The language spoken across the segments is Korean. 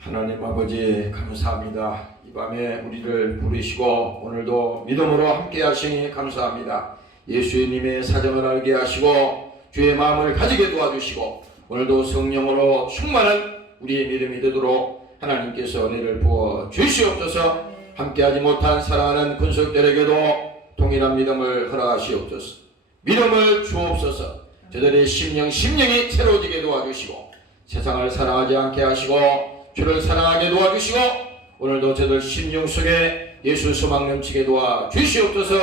하나님 아버지 감사합니다. 이 밤에 우리를 부르시고 오늘도 믿음으로 함께 하시니 감사합니다. 예수님의 사정을 알게 하시고 주의 마음을 가지게 도와주시고 오늘도 성령으로 충만한 우리의 믿음이 되도록 하나님께서 은혜를 부어 주시옵소서. 함께하지 못한 사랑하는 군속들에게도 동일한 믿음을 허락하시옵소서. 믿음을 주옵소서. 저들의 심령이 새로워지게 도와주시고 세상을 사랑하지 않게 하시고 주를 사랑하게 도와주시고 오늘도 저들 심령 속에 예수 소망 넘치게 도와주시옵소서.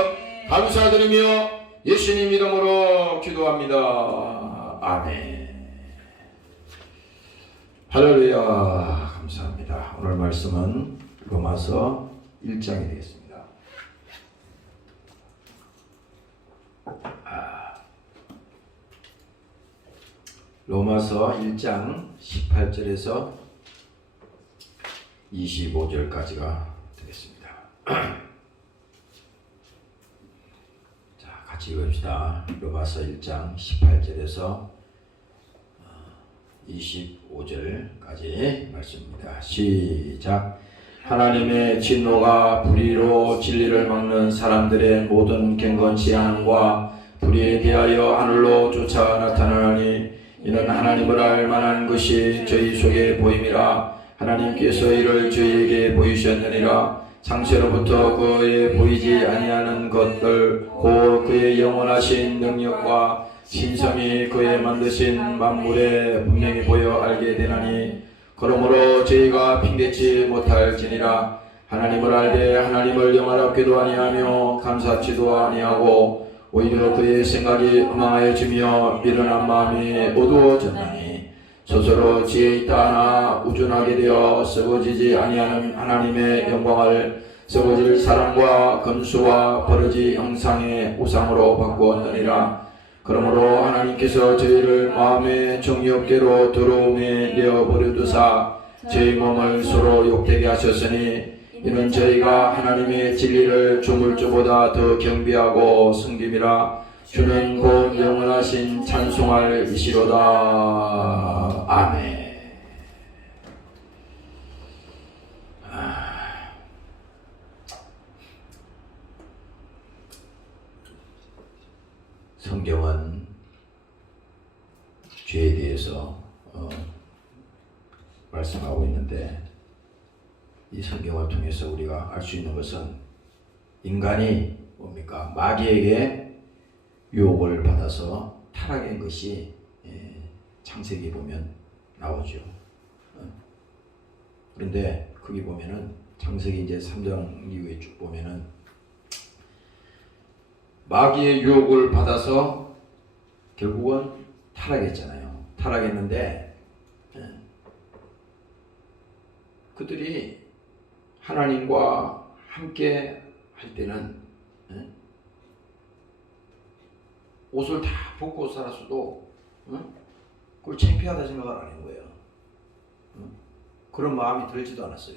감사드리며 예수님 이름으로 기도합니다. 아멘. 할렐루야. 감사합니다. 오늘 말씀은 로마서 1장이 되겠습니다. 로마서 1장 18절에서 25절까지가 되겠습니다. 자, 같이 읽읍시다. 로마서 1장 18절에서 25절까지 말씀입니다. 시작. 하나님의 진노가 불의로 진리를 막는 사람들의 모든 경건치함과 불의에 대하여 하늘로 쫓아 나타나니 이는 하나님을 알 만한 것이 저희 속에 보임이라. 하나님께서 이를 저희에게 보이셨느니라. 창세로부터 그의 보이지 아니하는 것들 곧 그의 영원하신 능력과 신성이 그의 만드신 만물에 분명히 보여 알게 되나니 그러므로 저희가 핑계치 못할지니라. 하나님을 알되 하나님을 영화롭게도 아니하며 감사치도 아니하고 오히려 그의 생각이 음망하여지며 미련한 마음이 어두워졌나니 스스로 지혜 있다 하나 우준하게 되어 썩어지지 아니하는 하나님의 영광을 썩어질 사랑과 검수와 버러지 형상의 우상으로 바꾸었느니라. 그러므로 하나님께서 저희를 마음의 정욕계로 더러움에 내어버려두사 저희 몸을 서로 욕되게 하셨으니 이는 저희가 하나님의 진리를 조물주보다 더 경비하고 섬김이라. 주는 곧 영원하신 찬송할 이시로다. 아멘. 성경은 죄에 대해서 말씀하고 있는데 이 성경을 통해서 우리가 알 수 있는 것은 인간이 뭡니까? 마귀에게 유혹을 받아서 타락한 것이 창세기 보면 나오죠. 그런데 거기 보면은 창세기 이제 3장 이후에 쭉 보면은 마귀의 유혹을 받아서 결국은 타락했잖아요. 타락했는데 그들이 하나님과 함께 할 때는 옷을 다 벗고 살았어도 그걸 창피하다 생각을 안 한 거예요. 그런 마음이 들지도 않았어요.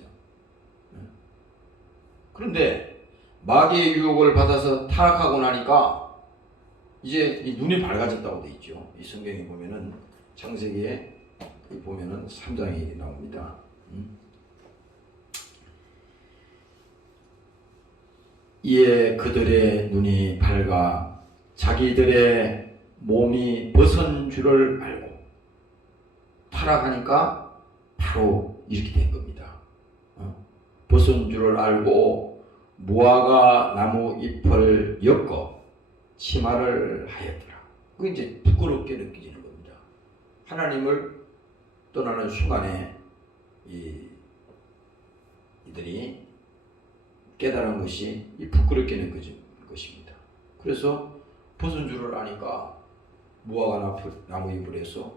그런데 마귀의 유혹을 받아서 타락하고 나니까 이제 이 눈이 밝아졌다고 돼 있죠. 이 성경에 보면은 창세기에 보면은 3장이 나옵니다. 이에 그들의 눈이 밝아 자기들의 몸이 벗은 줄을 알고 타락하니까 바로 이렇게 된 겁니다. 벗은 줄을 알고 무화과 나무 잎을 엮어 치마를 하였더라. 그게 이제 부끄럽게 느껴지는 겁니다. 하나님을 떠나는 순간에 이들이 깨달은 것이 이 부끄럽게 느껴진 것입니다. 그래서 벗은 줄을 아니까 무화과 나무 잎을 해서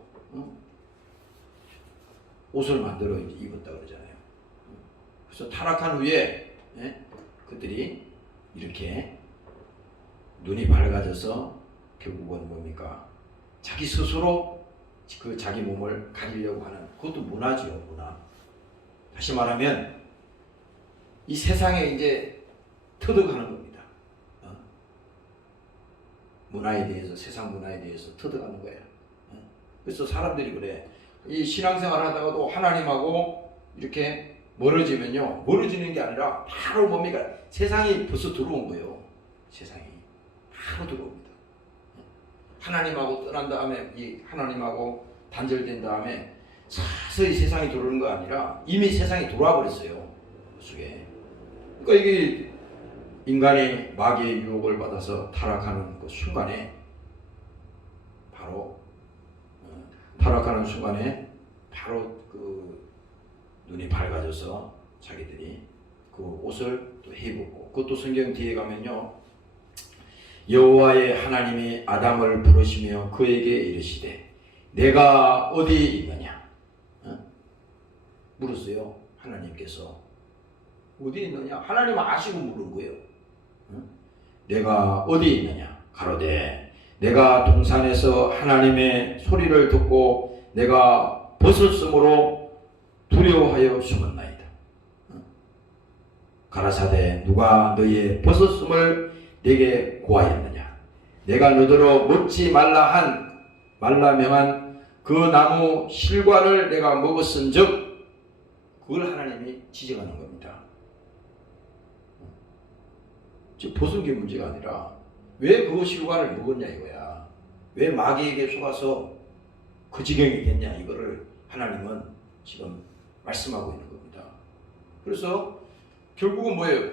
옷을 만들어 입었다 그러잖아요. 그래서 타락한 후에 그들이 이렇게 눈이 밝아져서 결국은 뭡니까? 자기 스스로 그 자기 몸을 가리려고 하는 그것도 문화죠, 문화. 다시 말하면 이 세상에 이제 터득하는 겁니다. 문화에 대해서, 세상 문화에 대해서 터득하는 거예요. 그래서 사람들이 그래. 이 신앙생활 하다가도 하나님하고 이렇게 멀어지면요, 멀어지는 게 아니라 바로 뭡니까? 세상이 벌써 들어온 거예요. 세상이 바로 들어옵니다. 하나님하고 떠난 다음에, 이 하나님하고 단절된 다음에 서서히 세상이 들어오는 거 아니라 이미 세상이 들어와 버렸어요. 그 속에. 그러니까 이게 인간이 마귀의 유혹을 받아서 타락하는 그 순간에, 바로 타락하는 순간에 바로 그 눈이 밝아져서 자기들이 그 옷을 또 해입고, 그것도 성경 뒤에 가면요, 여호와의 하나님이 아담을 부르시며 그에게 이르시되 내가 어디 있느냐? 물었어요. 하나님께서 어디 있느냐? 하나님 아시고 물은 거예요. 내가 어디 있느냐? 가로되 내가 동산에서 하나님의 소리를 듣고 내가 벗었으므로 두려워하여 숨었나이다. 가라사대 누가 너의 벗었음을 내게 고하였느냐? 내가 너더러 먹지 말라 명한 그 나무 실과를 내가 먹었은즉, 그걸 하나님이 지적하는 겁니다. 즉 벗은 게 문제가 아니라 왜 그 실과를 먹었냐 이거야. 왜 마귀에게 속아서 그 지경이 됐냐, 이거를 하나님은 지금 말씀하고 있는 겁니다. 그래서 결국은 뭐예요?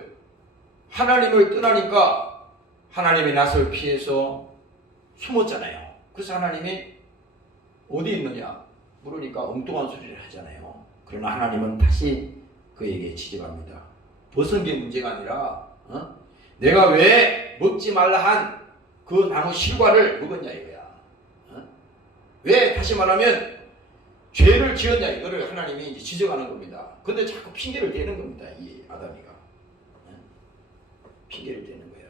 하나님을 떠나니까 하나님의 낯을 피해서 숨었잖아요. 그래서 하나님이 어디 있느냐 물으니까 엉뚱한 소리를 하잖아요. 그러나 하나님은 다시 그에게 지적합니다. 벗은 게 문제가 아니라 내가 왜 먹지 말라 한 그 나무 실과를 먹었냐 이거야. 왜, 다시 말하면 죄를 지었냐 이거를 하나님이 이제 지적하는 겁니다. 근데 자꾸 핑계를 대는 겁니다. 이 아담이가 핑계를 대는 거예요.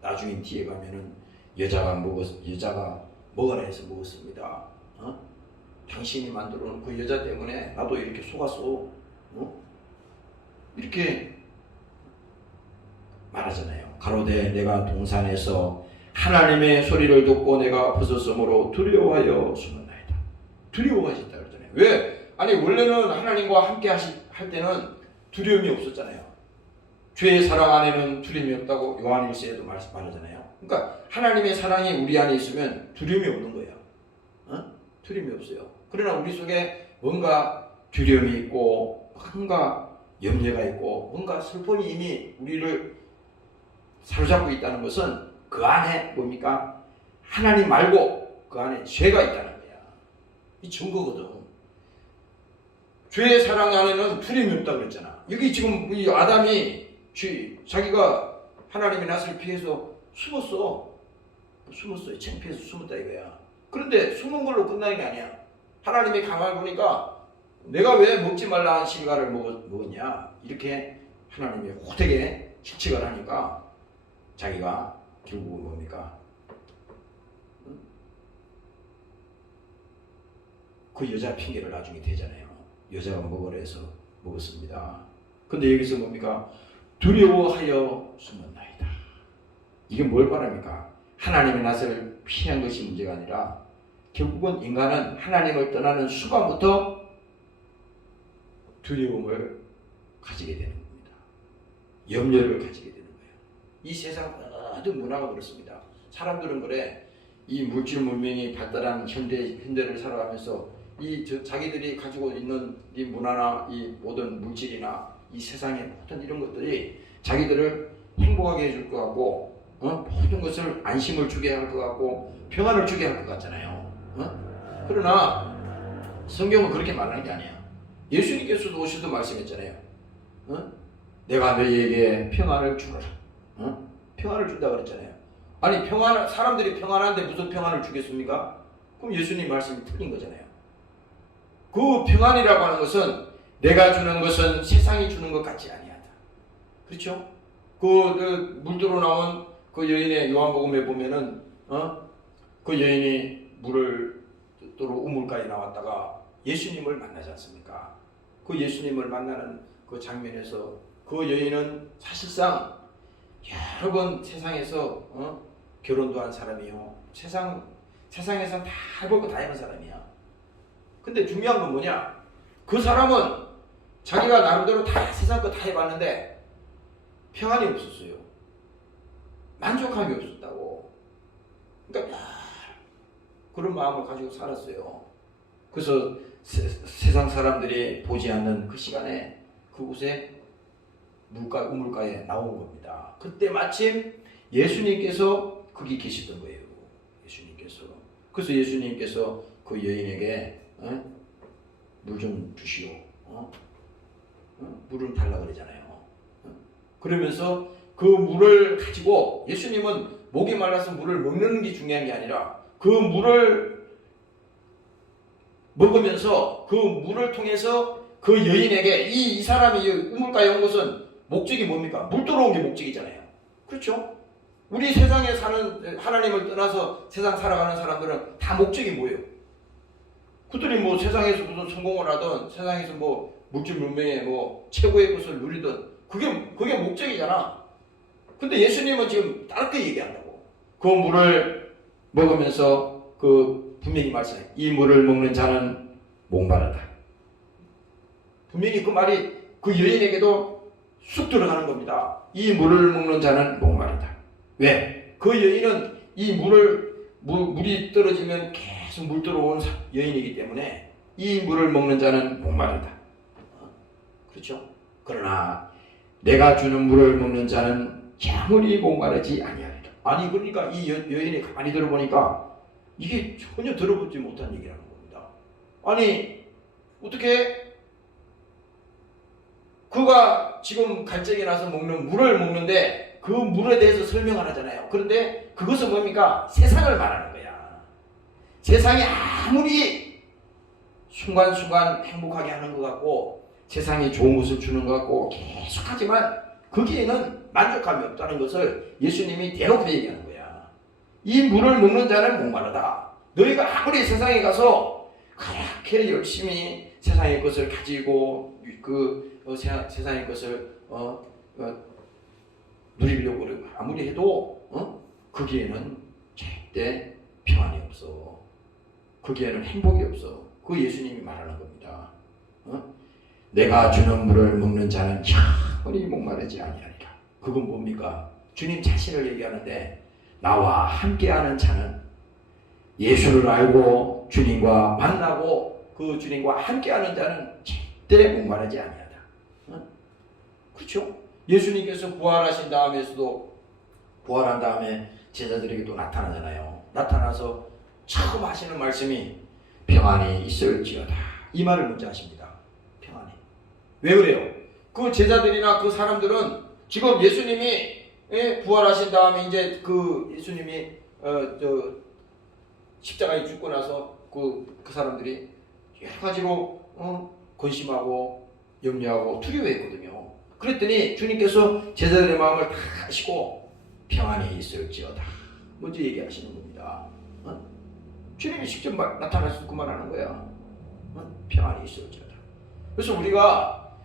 나중에 뒤에 가면은 여자가 먹으라 해서 먹었습니다. 당신이 만들어 놓은 그 여자 때문에 나도 이렇게 속았어. 이렇게 말하잖아요. 가로되 내가 동산에서 하나님의 소리를 듣고 내가 벗었으므로 두려워하여 숨었나이다. 두려워하셨다 그러잖아요. 왜? 아니 원래는 하나님과 함께 할 때는 두려움이 없었잖아요. 죄의 사랑 안에는 두려움이 없다고 요한일서에도 말하잖아요. 그러니까 하나님의 사랑이 우리 안에 있으면 두려움이 없는 거예요. 두려움이 없어요. 그러나 우리 속에 뭔가 두려움이 있고 뭔가 염려가 있고 뭔가 슬픔이 이미 우리를 사로잡고 있다는 것은 그 안에 뭡니까? 하나님 말고 그 안에 죄가 있다는 거야. 이 증거거든. 죄의 사랑 안에는 두려움이 없다고 그랬잖아. 여기 지금 이 아담이 자기가 하나님의 낯을 피해서 숨었어요. 창피해서 숨었다 이거야. 그런데 숨은 걸로 끝나는 게 아니야. 하나님이 가만히 보니까 내가 왜 먹지 말라 한 실과를 먹었냐 이렇게 하나님이 호되게 질책을 하니까 자기가 결국은 뭡니까? 그 여자 핑계를 나중에 대잖아요. 여자가 먹으라 해서 먹었습니다. 근데 여기서 뭡니까? 두려워하여 숨었나이다. 이게 뭘 말합니까? 하나님의 낯을 피한 것이 문제가 아니라 결국은 인간은 하나님을 떠나는 순간부터 두려움을 가지게 되는 겁니다. 염려를 가지게 되는 거예요. 이 세상 모든 문화가 그렇습니다. 사람들은 그래. 이 물질 문명이 발달한 현대를 살아가면서 자기들이 가지고 있는 이 문화나 이 모든 물질이나 이 세상의 모든 이런 것들이 자기들을 행복하게 해줄 것 같고 모든 것을 안심을 주게 할 것 같고 평안을 주게 할 것 같잖아요. 그러나 성경은 그렇게 말하는 게 아니야. 예수님께서도 오셔서 말씀했잖아요. 내가 너희에게 평안을 주노라. 평안을 준다 그랬잖아요. 아니 사람들이 평안한데 무슨 평안을 주겠습니까? 그럼 예수님 말씀이 틀린 거잖아요. 그 평안이라고 하는 것은 내가 주는 것은 세상이 주는 것 같지 아니하다. 그렇죠? 그 물들어 나온 그 여인의 요한복음에 보면은 그 여인이 물을 떠러 우물가에 나왔다가 예수님을 만나지 않습니까? 그 예수님을 만나는 그 장면에서 그 여인은 사실상 여러 번 세상에서 결혼도 한 사람이요. 세상에서 다 해볼 거 다 해본 사람이야. 근데 중요한 건 뭐냐? 그 사람은 자기가 나름대로 다 세상 거 다 해봤는데 평안이 없었어요. 만족함이 없었다고. 그러니까 그런 마음을 가지고 살았어요. 그래서 세상 사람들이 보지 않는 그 시간에 그곳에 우물가에 나온 겁니다. 그때 마침 예수님께서 거기 계시던 거예요. 예수님께서. 그래서 예수님께서 그 여인에게 물 좀 주시오. 물을 달라 그러잖아요. 그러면서 그 물을 가지고 예수님은 목이 말라서 물을 먹는 게 중요한 게 아니라 그 물을 먹으면서 그 물을 통해서 그 여인에게 이 사람이 우물가에 온 것은 목적이 뭡니까? 물 들어온 게 목적이잖아요. 그렇죠? 우리 세상에 사는 하나님을 떠나서 세상 살아가는 사람들은 다 목적이 뭐예요? 그들이 뭐 세상에서 무슨 성공을 하든 세상에서 뭐 물질 문명에 뭐 최고의 것을 누리든 그게 목적이잖아. 근데 예수님은 지금 다르게 얘기한다고. 그 물을 먹으면서 그 분명히 말씀해. 이 물을 먹는 자는 목마르다. 분명히 그 말이 그 여인에게도 쑥 들어가는 겁니다. 이 물을 먹는 자는 목마르다. 왜? 그 여인은 이 물이 떨어지면 계속 물 들어온 여인이기 때문에 이 물을 먹는 자는 목마르다. 그렇죠? 그러나 내가 주는 물을 먹는 자는 영원히 목마르지 아니하리라. 아니 그러니까 이 여인이 가만히 들어보니까 이게 전혀 들어보지 못한 얘기라는 겁니다. 아니 어떻게 그가 지금 갈증이 나서 먹는 물을 먹는데 그 물에 대해서 설명을 하잖아요. 그런데 그것은 뭡니까? 세상을 말하는 거야. 세상이 아무리 순간순간 행복하게 하는 것 같고 세상이 좋은 것을 주는 것 같고 계속하지만 거기에는 만족감이 없다는 것을 예수님이 대놓고 얘기하는 거야. 이 물을 먹는 자는 목마르다. 너희가 아무리 세상에 가서 그렇게 열심히 세상의 것을 가지고 세상의 것을 누리려고 아무리 해도 거기에는 절대 평안이 없어. 거기에는 행복이 없어. 그 예수님이 말하는 겁니다. 내가 주는 물을 먹는 자는 영원히 목마르지 아니하리라. 그건 뭡니까? 주님 자신을 얘기하는데 나와 함께하는 자는 예수를 알고 주님과 만나고 그 주님과 함께하는 자는 절대 목마르지 아니하다. 그렇죠? 예수님께서 부활하신 다음에서도 부활한 다음에 제자들에게 또 나타나잖아요. 나타나서 처음 하시는 말씀이 평안이 있을지어다. 이 말을 먼저 하십니다. 평안이. 왜 그래요? 그 제자들이나 그 사람들은 지금 예수님이 부활하신 다음에 이제 그 예수님이 십자가에 죽고 나서 그 사람들이 여러 가지로 근심하고 염려하고 두려워했거든요. 그랬더니 주님께서 제자들의 마음을 다 아시고 평안이 있을지어다. 먼저 얘기하시는 겁니다. 주님이 직접 나타나서 그 말하는 거야. 평안이 있을지어다. 그래서 우리가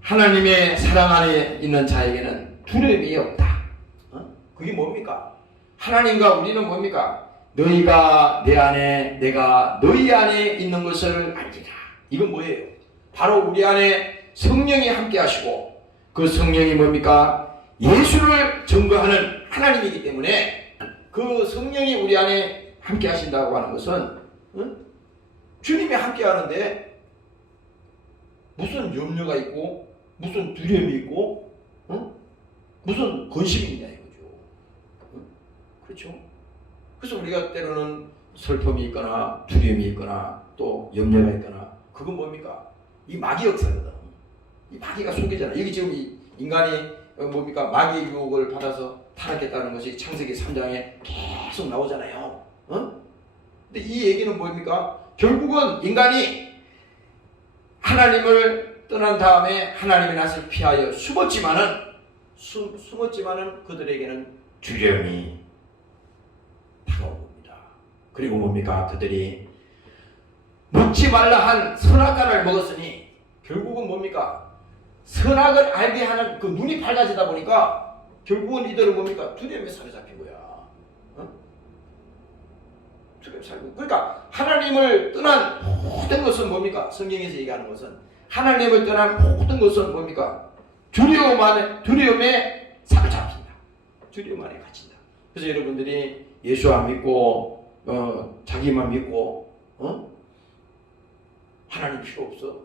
하나님의 사랑 안에 있는 자에게는 두려움이 없다. 그게 뭡니까? 하나님과 우리는 뭡니까? 너희가 내 안에 내가 너희 안에 있는 것을 알리라. 이건 뭐예요? 바로 우리 안에 성령이 함께 하시고 그 성령이 뭡니까? 예수를 증거하는 하나님이기 때문에 그 성령이 우리 안에 함께 하신다고 하는 것은 주님이 함께 하는데 무슨 염려가 있고 무슨 두려움이 있고 무슨 근심이 있냐 이거죠. 그렇죠? 그래서 우리가 때로는 슬픔이 있거나 두려움이 있거나 또 염려가 있거나 그건 뭡니까? 이 마귀 역사거든. 이 마귀가 속이잖아. 여기 지금 이 인간이 뭡니까? 마귀의 유혹을 받아서 타락했다는 것이 창세기 3장에 계속 나오잖아요. 근데 이 얘기는 뭡니까? 결국은 인간이 하나님을 떠난 다음에 하나님의 낯을 피하여 숨었지만은 그들에게는 두려움이 다가온 겁니다. 그리고 뭡니까? 그들이 먹지 말라 한 선악과를 먹었으니 결국은 뭡니까? 선악을 알게 하는 그 눈이 밝아지다 보니까 결국은 이들은 뭡니까? 두려움에 사로잡힌 거야. 두려움에 사로잡힌. 그러니까 하나님을 떠난 모든 것은 뭡니까? 성경에서 얘기하는 것은 하나님을 떠난 모든 것은 뭡니까? 두려움에 사로잡힌다. 두려움 안에 갇힌다. 그래서 여러분들이 예수 안 믿고 자기만 믿고 하나님 필요 없어.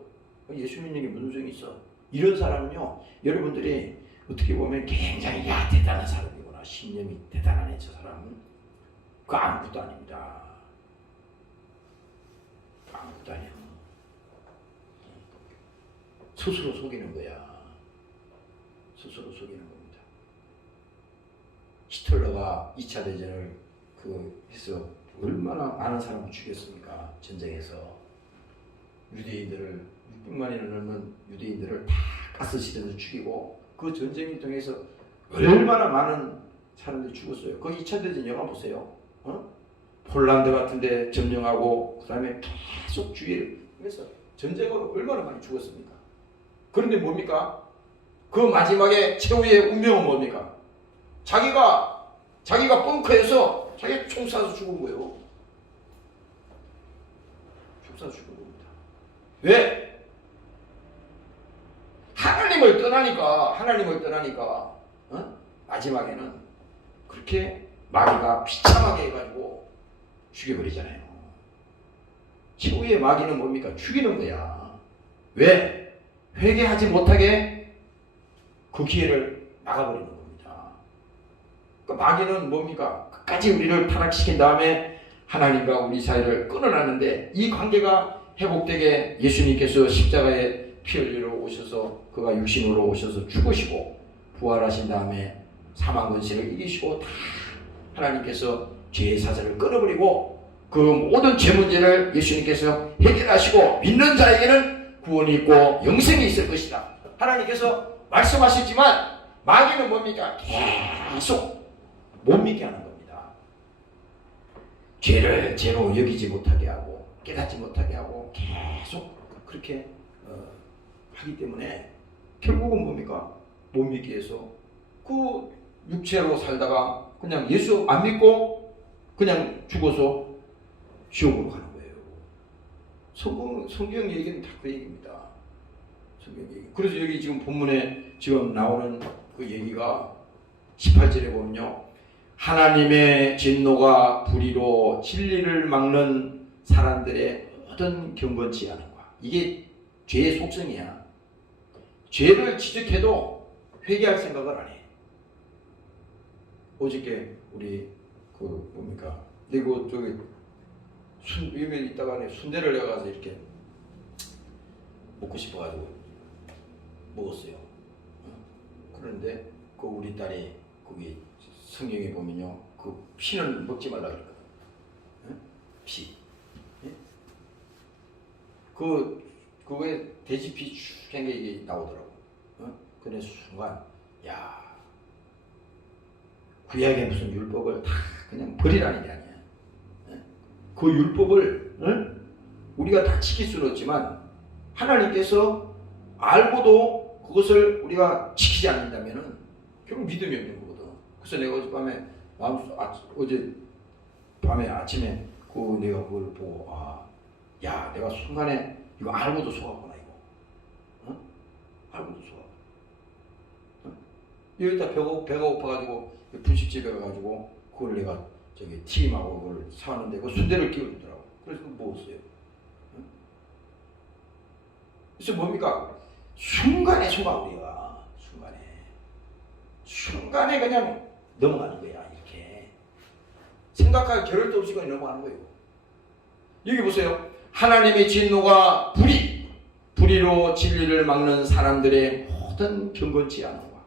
예수 믿는 게 무슨 소용이 있어? 이런 사람은요, 여러분들이 어떻게 보면 굉장히 대단한 사람이구나, 신념이 대단하네 저 사람은. 그거 아무것도 아닙니다. 아무것도 아니야. 스스로 속이는 거야. 스스로 속이는 겁니다. 히틀러가 2차 대전을 해서 얼마나 많은 사람을 죽였습니까? 전쟁에서. 유대인들을 600만이나 넘는 유대인들을 다 가스실에서 죽이고, 그 전쟁을 통해서 얼마나 많은 사람들이 죽었어요. 그 2차 대전 영화 보세요. 폴란드 같은 데 점령하고 그 다음에 계속 주의를 해서 전쟁으로 얼마나 많이 죽었습니까? 그런데 뭡니까? 그 마지막에 최후의 운명은 뭡니까? 자기가 벙커에서 자기가 총 쏴서 죽은 거예요. 총 쏴서 죽은 겁니다. 왜? 하나님을 떠나니까 마지막에는 그렇게 마귀가 비참하게 해가지고 죽여버리잖아요. 최후의 마귀는 뭡니까? 죽이는 거야. 왜? 회개하지 못하게 그 기회를 막아버리는 겁니다. 그러니까 마귀는 뭡니까? 끝까지 우리를 타락시킨 다음에 하나님과 우리 사이를 끊어놨는데, 이 관계가 회복되게 예수님께서 십자가에 피 흘리러 오셔서 그가 육신으로 오셔서 죽으시고 부활하신 다음에 사망 권세를 이기시고 다 하나님께서 죄의 사슬을 끊어버리고 그 모든 죄 문제를 예수님께서 해결하시고 믿는 자에게는 구원이 있고 영생이 있을 것이다. 하나님께서 말씀하셨지만 마귀는 뭡니까? 계속 못 믿게 하는 겁니다. 죄를 죄로 여기지 못하게 하고 깨닫지 못하게 하고 계속 그렇게 하기 때문에 결국은 뭡니까? 못 믿게 해서 그 육체로 살다가 그냥 예수 안 믿고 그냥 죽어서 지옥으로 가는 거예요. 성경 얘기는 다 그 얘기입니다. 성경 얘기. 그래서 여기 지금 본문에 지금 나오는 그 얘기가 18절에 보면요, 하나님의 진노가 불의로 진리를 막는 사람들의 모든 경건치 않은 것. 이게 죄의 속성이야. 죄를 지적해도 회개할 생각을 안 해. 어저께 우리 뭡니까? 이거 저기 위에 있다가 순대를 내가서 이렇게 먹고 싶어가지고 먹었어요. 그런데 그 우리 딸이 거기 성경에 보면요, 그 피는 먹지 말라 그랬거든. 피. 그거에 돼지피 쭉 한 게 나오더라고. 근데 순간, 야, 구약의 무슨 율법을 다 그냥 버리라는 게 아니야. 그 율법을 우리가 다 지킬 수는 없지만 하나님께서 알고도 그것을 우리가 지키지 않는다면은 결국 믿음이 없는 거거든. 그래서 내가 어제 밤에 아침에 내가 그걸 보고, 야, 내가 순간에 이거 알고도 속았구나, 이거. 알고도 속았구나. 여기다 배가 고파가지고 분식집에 가가지고 그걸 내가 저기 튀김하고 그걸 사왔는데 그 순대를 끼워주더라고. 그래서 먹었어요. 그래서 뭡니까? 순간에 속아, 우리가. 순간에 그냥 넘어가는 거야. 이렇게 생각할 겨를도 없이 그냥 넘어가는 거예요. 여기 보세요. 하나님의 진노가 불의로 진리를 막는 사람들의 모든 경건치 않은 것,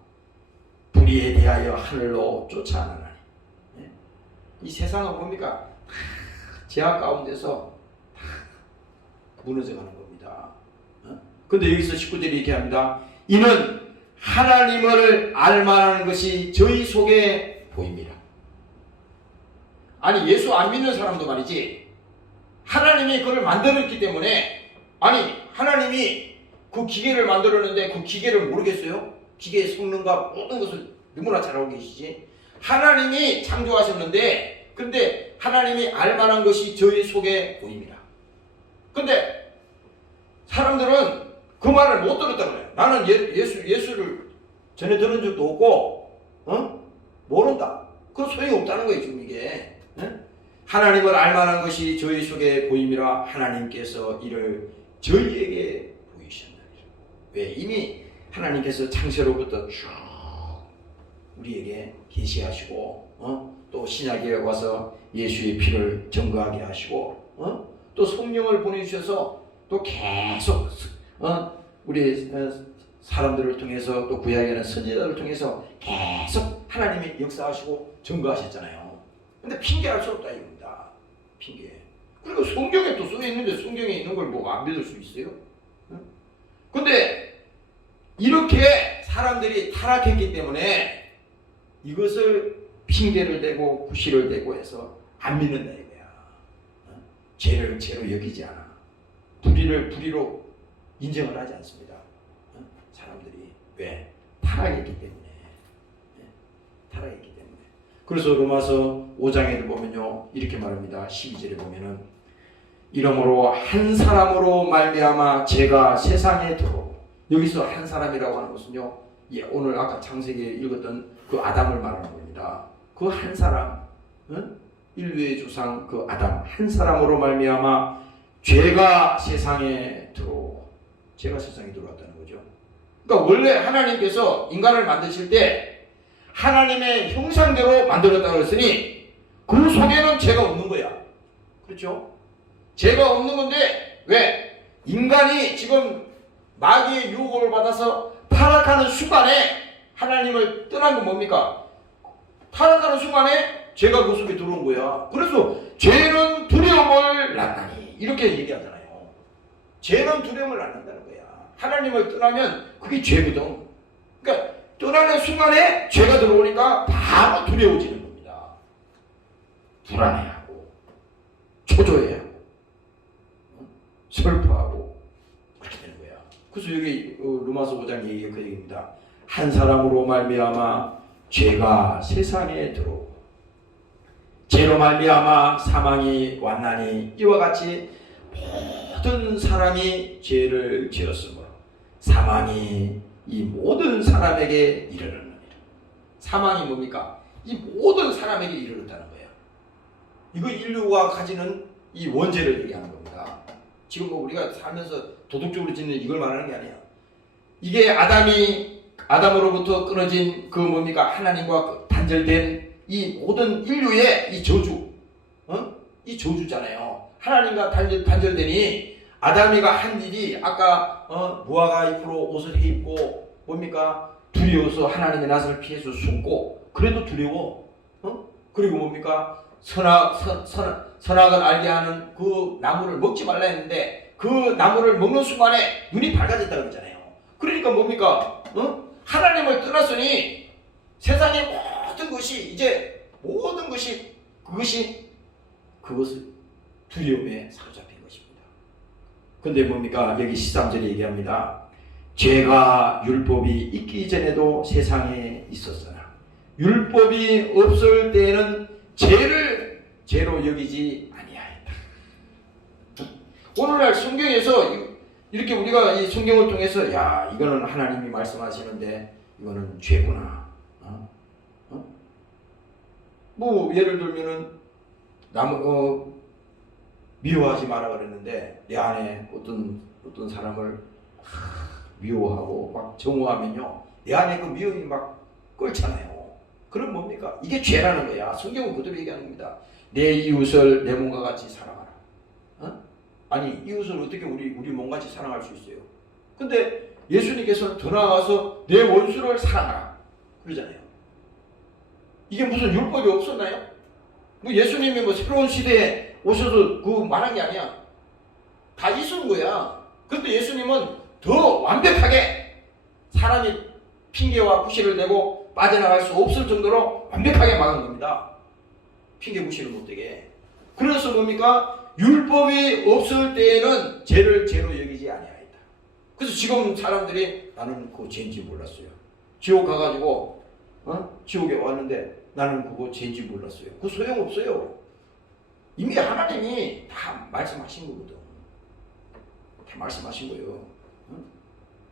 불의에 대하여 하늘로 쫓아나나니. 이 세상은 뭡니까? 죄악 가운데서 무너져가는 겁니다. 그런데 여기서 19절이 이렇게 합니다. 이는 하나님을 알만한 것이 저희 속에 보입니다. 아니, 예수 안 믿는 사람도 말이지, 하나님이 그걸 만들었기 때문에, 아니, 하나님이 그 기계를 만들었는데 그 기계를 모르겠어요? 기계의 성능과 모든 것을 누구나 잘 알고 계시지? 하나님이 창조하셨는데, 근데 하나님이 알만한 것이 저희 속에 보입니다. 근데 사람들은 그 말을 못 들었다는 거예요. 나는 예수를 전에 들은 적도 없고, 모른다. 그 소용이 없다는 거예요, 지금 이게. 하나님을 알만한 것이 저희 속에 보임이라 하나님께서 이를 저희에게 보이셨느니라. 왜? 이미 하나님께서 창세로부터 쭉 우리에게 계시하시고, 또 신약에 와서 예수의 피를 증거하게 하시고, 또 성령을 보내주셔서 또 계속 우리 사람들을 통해서 또 구약에는 선지자들을 통해서 계속 하나님이 역사하시고 증거하셨잖아요. 근데 핑계할 수 없다 이겁니다. 핑계. 그리고 성경에 또 써있는데 성경에 있는 걸 뭐 안 믿을 수 있어요? 근데 이렇게 사람들이 타락했기 때문에 이것을 핑계를 대고 구실을 대고 해서 안 믿는다 이거야. 죄를 죄로 여기지 않아. 불의를 불의로 인정을 하지 않습니다. 사람들이. 왜? 타락했기 때문에. 타락했기 때문에. 그래서 로마서 5장에도 보면요 이렇게 말합니다. 12절에 보면은 이러므로 한 사람으로 말미암아 죄가 세상에 들어오고, 여기서 한 사람이라고 하는 것은요 오늘 아까 창세기에 읽었던 그 아담을 말하는 겁니다. 그 한 사람, 인류의 조상 그 아담 한 사람으로 말미암아 죄가 세상에 들어오고, 죄가 세상에 들어왔다는 거죠. 그러니까 원래 하나님께서 인간을 만드실 때 하나님의 형상대로 만들었다고 했으니 그 속에는 죄가 없는 거야. 그렇죠? 죄가 없는 건데 왜? 인간이 지금 마귀의 유혹을 받아서 타락하는 순간에 하나님을 떠난 건 뭡니까? 타락하는 순간에 죄가 그 속에 들어온 거야. 그래서 죄는 두려움을 낳나니 이렇게 얘기하잖아요. 죄는 두려움을 낳는다는 거야. 하나님을 떠나면 그게 죄거든. 그러니까 떠나는 순간에 죄가 들어오니까 바로 두려워지는 겁니다. 불안해하고 초조해하고 슬퍼하고 그렇게 되는 거야. 그래서 여기 로마서 5장 얘기가 그 얘기입니다. 한 사람으로 말미암아 죄가 세상에 들어오고 죄로 말미암아 사망이 왔나니 이와 같이 모든 사람이 죄를 지었으므로 사망이 이 모든 사람에게 이르렀느니라. 사망이 뭡니까? 이 모든 사람에게 이르렀다는 거예요. 이거 인류가 가지는 이 원죄를 얘기하는 겁니다. 지금 뭐 우리가 살면서 도덕적으로 짓는 이걸 말하는 게 아니야. 이게 아담으로부터 끊어진 그 뭡니까? 하나님과 단절된 이 모든 인류의 이 저주, 이 저주잖아요. 하나님과 단절되니 아담이가 한 일이 아까 무화과 잎으로 옷을 해입고 뭡니까? 두려워서 하나님의 낯을 피해서 숨고 그래도 두려워. 그리고 뭡니까? 선악을 알게 하는 그 나무를 먹지 말라 했는데 그 나무를 먹는 순간에 눈이 밝아졌다 그러잖아요. 그러니까 뭡니까? 하나님을 떠났으니 세상의 모든 것이 이제 모든 것이 그것을 두려움에 사로잡힌 것입니다. 근데 뭡니까? 여기 13절에 얘기합니다. 죄가 율법이 있기 전에도 세상에 있었으나 율법이 없을 때에는 죄를 죄로 여기지 아니하였다. 오늘날 성경에서 이렇게 우리가 이 성경을 통해서 야 이거는 하나님이 말씀하시는데 이거는 죄구나. 뭐 예를 들면은 미워하지 마라 그랬는데 내 안에 어떤 사람을 미워하고 막 정오하면요 내 안에 그 미움이 막 끓잖아요. 그럼 뭡니까? 이게 죄라는 거야. 성경은 그대로 얘기하는 겁니다. 내 이웃을 내 몸과 같이 사랑하라. 아니 이웃을 어떻게 우리 몸같이 사랑할 수 있어요? 근데 예수님께서는 더 나아가서 내 원수를 사랑하라 그러잖아요. 이게 무슨 율법이 없었나요? 뭐 예수님이 뭐 새로운 시대에 오셔서 그 말한 게 아니야. 다 있었는 거야. 그런데 예수님은 더 완벽하게 사람이 핑계와 구실을 대고 빠져나갈 수 없을 정도로 완벽하게 막은 겁니다. 핑계 구실을 못되게. 그래서 뭡니까? 율법이 없을 때에는 죄를 죄로 여기지 아니하였다. 그래서 지금 사람들이 나는 그거 죄인지 몰랐어요. 지옥 가가지고 지옥에 왔는데 나는 그거 죄인지 몰랐어요. 그거 소용없어요. 이미 하나님이 다 말씀하신 거거든. 다 말씀하신 거예요.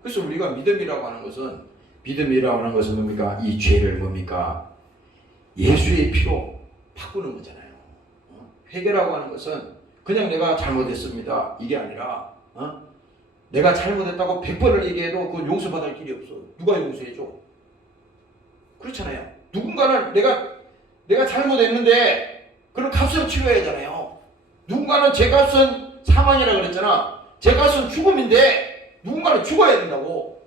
그래서 우리가 믿음이라고 하는 것은 뭡니까? 이 죄를 뭡니까? 예수의 피로 바꾸는 거잖아요. 회개라고 하는 것은 그냥 내가 잘못했습니다, 이게 아니라 내가 잘못했다고 100번을 얘기해도 그건 용서받을 길이 없어. 누가 용서해줘? 그렇잖아요. 누군가는 내가 잘못했는데 그런 값을 치러야 하잖아요. 누군가는 제 값은 사망이라고 그랬잖아. 제 값은 죽음인데 누군가는 죽어야 된다고.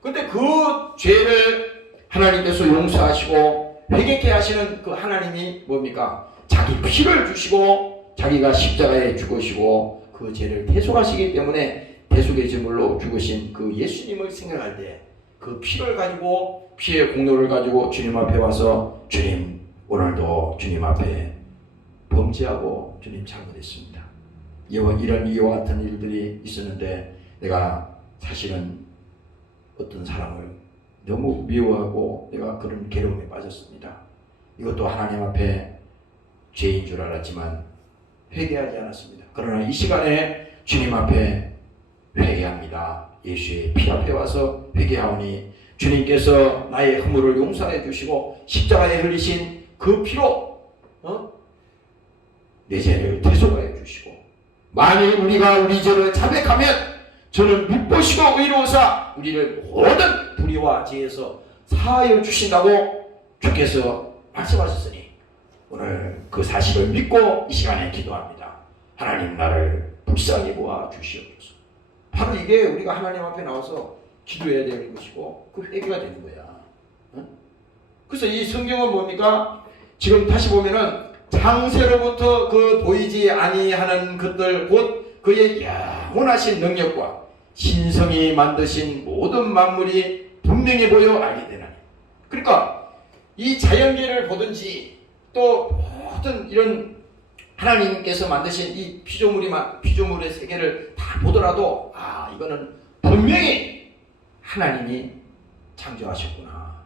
근데 그 죄를 하나님께서 용서하시고 회개케 하시는 그 하나님이 뭡니까? 자기 피를 주시고 자기가 십자가에 죽으시고 그 죄를 대속하시기 때문에 대속의 제물로 죽으신 그 예수님을 생각할 때 그 피를 가지고, 피의 공로를 가지고 주님 앞에 와서, 주님, 오늘도 주님 앞에 범죄하고 주님 잘못했습니다. 이런 이와 같은 일들이 있었는데 내가 사실은 어떤 사람을 너무 미워하고 내가 그런 괴로움에 빠졌습니다. 이것도 하나님 앞에 죄인 줄 알았지만 회개하지 않았습니다. 그러나 이 시간에 주님 앞에 회개합니다. 예수의 피 앞에 와서 회개하오니 주님께서 나의 허물을 용서해 주시고 십자가에 흘리신 그 피로 내 죄를 대속하여 주시고, 만일 우리가 우리 죄를 자백하면 저는 밉보시고 의로우사 우리를 모든 불의와 죄에서 사하여 주신다고 주께서 말씀하셨으니 오늘 그 사실을 믿고 이 시간에 기도합니다. 하나님, 나를 불쌍히 보아 주시옵소서. 바로 이게 우리가 하나님 앞에 나와서 기도해야 되는 것이고 그 회개가 되는 거야. 그래서 이 성경은 뭡니까? 지금 다시 보면은 창세로부터 그 보이지 아니하는 것들, 곧 그의 영원하신 능력과 신성이 만드신 모든 만물이 분명히 보여 알게 되나니. 그러니까 이 자연계를 보든지 또 모든 이런 하나님께서 만드신 이 피조물의 세계를 다 보더라도 이거는 분명히 하나님이 창조하셨구나,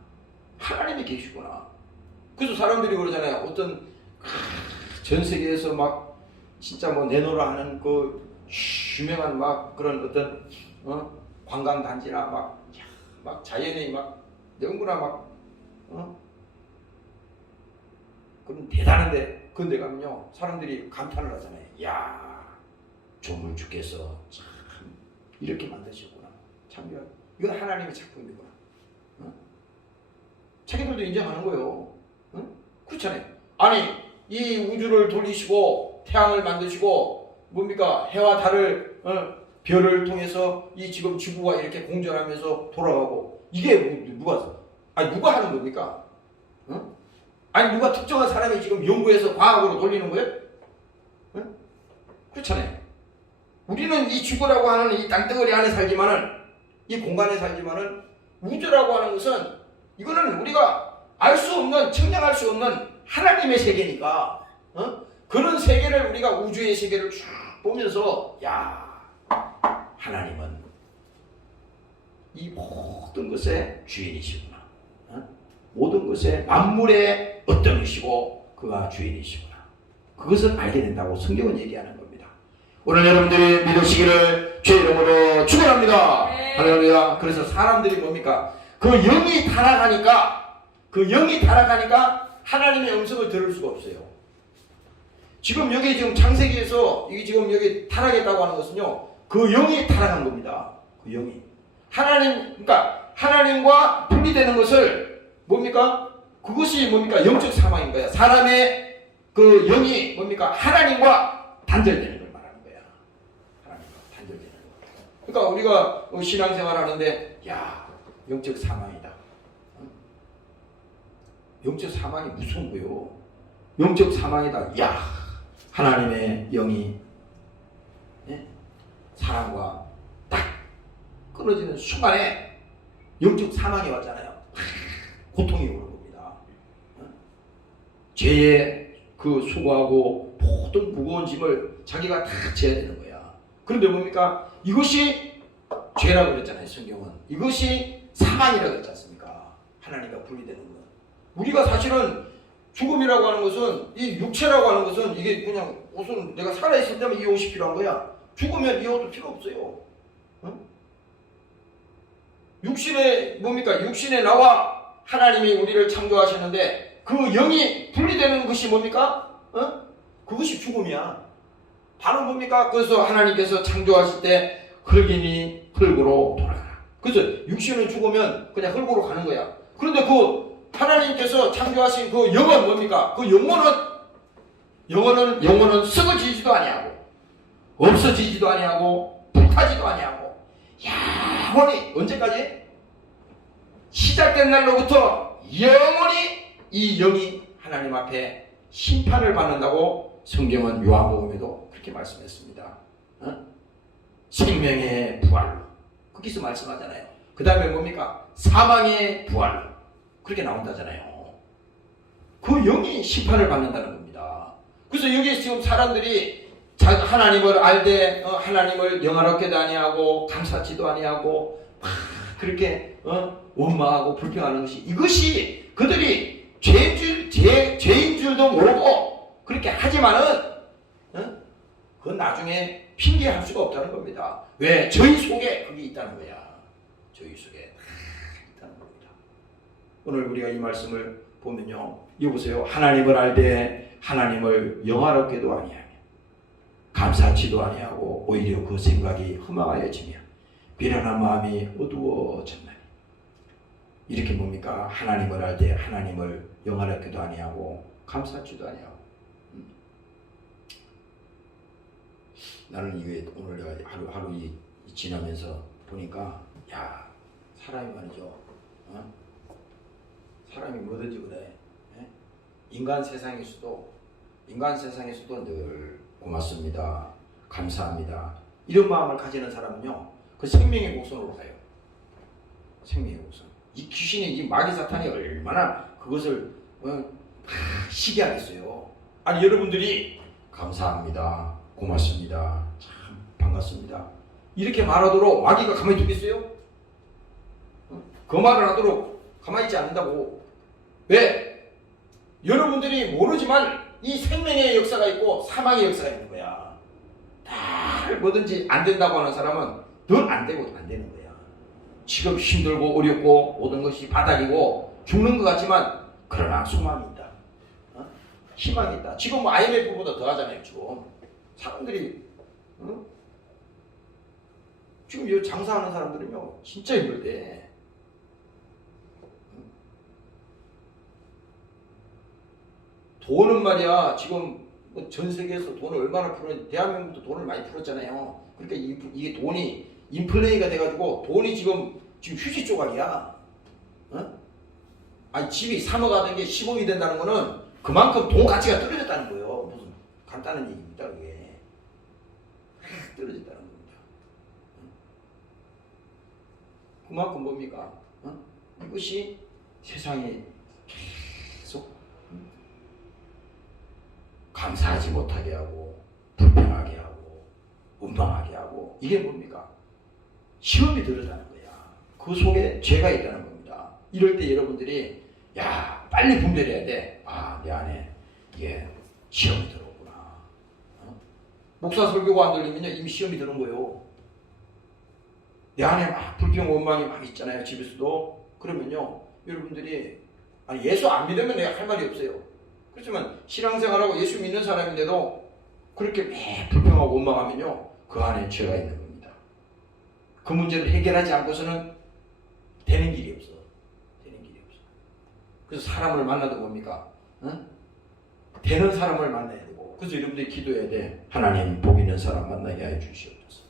하나님이 계시구나. 그래서 사람들이 그러잖아요. 어떤 전 세계에서 막 진짜 뭐 내노라 하는 그 유명한 막 그런 어떤 관광 단지나 막 자연이 막 너무나 막 그런 대단한데 그런데 가면요 사람들이 감탄을 하잖아요. 야, 조물주께서 참 이렇게 만드셨구나. 참 이건 하나님의 작품이구나. 자기들도 인정하는 거예요. 그렇잖아요. 아니, 이 우주를 돌리시고 태양을 만드시고 뭡니까? 해와 달을 별을 통해서 이 지금 지구가 이렇게 공전하면서 돌아가고, 이게 누가 하는 겁니까? 아니, 누가 특정한 사람이 지금 연구해서 과학으로 돌리는 거예요? 그렇잖아요. 우리는 이 지구라고 하는 이 땅덩어리 안에 살지만은, 이 공간에 살지만은, 우주라고 하는 것은 이거는 우리가 알 수 없는, 측량할 수 없는 하나님의 세계니까, 그런 세계를 우리가 우주의 세계를 쭉 보면서, 야, 하나님은 이 모든 것의 주인이시구나. 모든 것의 만물의 어떠이시고 그가 주인이시구나. 그것을 알게 된다고 성경은 얘기하는 겁니다. 오늘 여러분들이 믿으시기를 주의 이름으로 축원합니다. 네. 할렐루야. 그래서 사람들이 뭡니까? 그 영이 타락하니까 하나님의 음성을 들을 수가 없어요. 지금 지금 창세기에서 이게 지금 여기 타락했다고 하는 것은요, 그 영이 타락한 겁니다. 그 영이 그러니까 하나님과 분리되는 것을 뭡니까? 그것이 뭡니까? 영적 사망인 거야. 사람의 그 영이 뭡니까? 하나님과 단절되는 걸 말하는 거야. 하나님과 단절되는 거. 그러니까 우리가 신앙생활 하는데, 야, 영적 사망이다. 영적 사망이 무서운 거요. 영적 사망이다. 야, 하나님의 영이 사람과 딱 끊어지는 순간에 영적 사망이 왔잖아요. 고통이 오는 겁니다. 죄에 그 수고하고 모든 무거운 짐을 자기가 다 져야 되는 거야. 그런데 뭡니까? 이것이 죄라고 그랬잖아요. 성경은 이것이 사망이라고 했지 않습니까? 하나님과 분리되는 것. 우리가 사실은 죽음이라고 하는 것은, 이 육체라고 하는 것은 이게 그냥 옷은 내가 살아있을 때만 이 옷이 필요한 거야. 죽으면 이 옷도 필요 없어요. 육신에 뭡니까? 육신에 나와 하나님이 우리를 창조하셨는데 그 영이 분리되는 것이 뭡니까? 그것이 죽음이야. 바로 뭡니까? 그래서 하나님께서 창조하실 때 흙이니 흙으로 돌아가라. 그래서 육신은 죽으면 그냥 흙으로 가는 거야. 그런데 그 하나님께서 창조하신 그 영은 뭡니까? 그 영혼은 썩어지지도 아니하고 없어지지도 아니하고 불타지도 아니하고 영원히 언제까지? 시작된 날로부터 영원히 이 영이 하나님 앞에 심판을 받는다고 성경은 요한복음에도 그렇게 말씀했습니다. 생명의 부활로 거기서 말씀하잖아요. 그 다음에 뭡니까? 사망의 부활로 그렇게 나온다잖아요. 그 영이 심판을 받는다는 겁니다. 그래서 여기 지금 사람들이 하나님을 알되 하나님을 영화롭게도 아니하고 감사치도 아니하고 막 그렇게 원망하고 불평하는 것이 이것이 그들이 죄인 줄도 모르고 그렇게 하지만은 그건 나중에 핑계할 수가 없다는 겁니다. 왜? 저희 속에 그게 있다는 거야. 저희 속에 있다는 겁니다. 오늘 우리가 이 말씀을 보면요, 여보세요. 하나님을 알되 하나님을 영화롭게도 아니하며 감사치도 아니하고 오히려 그 생각이 허망하여지며 비련한 마음이 어두워졌나니. 이렇게 뭡니까? 하나님을 알되 하나님을 영화롭게도 아니하고 감사치도 아니하고. 나는 이게 오늘 내가 하루 지나면서 보니까 야, 사람이 말이죠. 사람이 뭐든지 그래. 인간 세상에서도 늘 고맙습니다. 감사합니다. 이런 마음을 가지는 사람은요, 그 생명의 곡선으로 가요. 생명의 곡선. 이 귀신이, 이 마귀 사탄이 얼마나 그것을 시게 하겠어요. 아니, 여러분들이 감사합니다. 고맙습니다. 참 반갑습니다. 이렇게 말하도록 마귀가 가만히 두겠어요? 그 말을 하도록 가만히 있지 않는다고. 왜? 여러분들이 모르지만 이 생명의 역사가 있고 사망의 역사가 있는 거야. 다 뭐든지 안 된다고 하는 사람은 늘 안 되고 안 되는 거야. 지금 힘들고 어렵고 모든 것이 바닥이고 죽는 것 같지만 그러나 소망이 있다. 희망이 있다. 지금 뭐 IMF보다 더 하잖아요. 지금 사람들이 지금 이 장사하는 사람들은요 진짜 힘들대. 돈은 말이야 지금 전 세계에서 돈을 얼마나 풀었는지 대한민국도 돈을 많이 풀었잖아요. 그러니까 이게 돈이 인플레이가 돼가지고 돈이 지금 휴지 조각이야. 아니 집이 3억 하던 게 10억이 된다는 거는 그만큼 돈 가치가 떨어졌다는 거예요. 무슨 간단한 얘기입니다. 그게 떨어졌다는 겁니다. 그만큼 뭡니까? 이것이 세상에 계속 감사하지 못하게 하고 불평하게 하고 원망하게 하고 이게 뭡니까? 시험이 들어가는 거야. 그 속에 죄가 있다는 겁니다. 이럴 때 여러분들이 야 빨리 분별해야 돼. 아, 내 안에 이게 시험이 들어오구나. 목사 설교가 안 들리면요 이미 시험이 드는 거예요. 내 안에 막 불평 원망이 막 있잖아요. 집에서도. 그러면요 여러분들이 아니 예수 안 믿으면 내가 할 말이 없어요. 그렇지만 신앙생활하고 예수 믿는 사람인데도 그렇게 매 불평하고 원망하면요 그 안에 죄가 있는 겁니다. 그 문제를 해결하지 않고서는 되는 길이 없어. 되는 길이 없어. 그래서 사람을 만나도 뭡니까? 되는 사람을 만나야 되고. 그래서 여러분들이 기도해야 돼. 하나님 복 있는 사람 만나게 해 주시옵소서.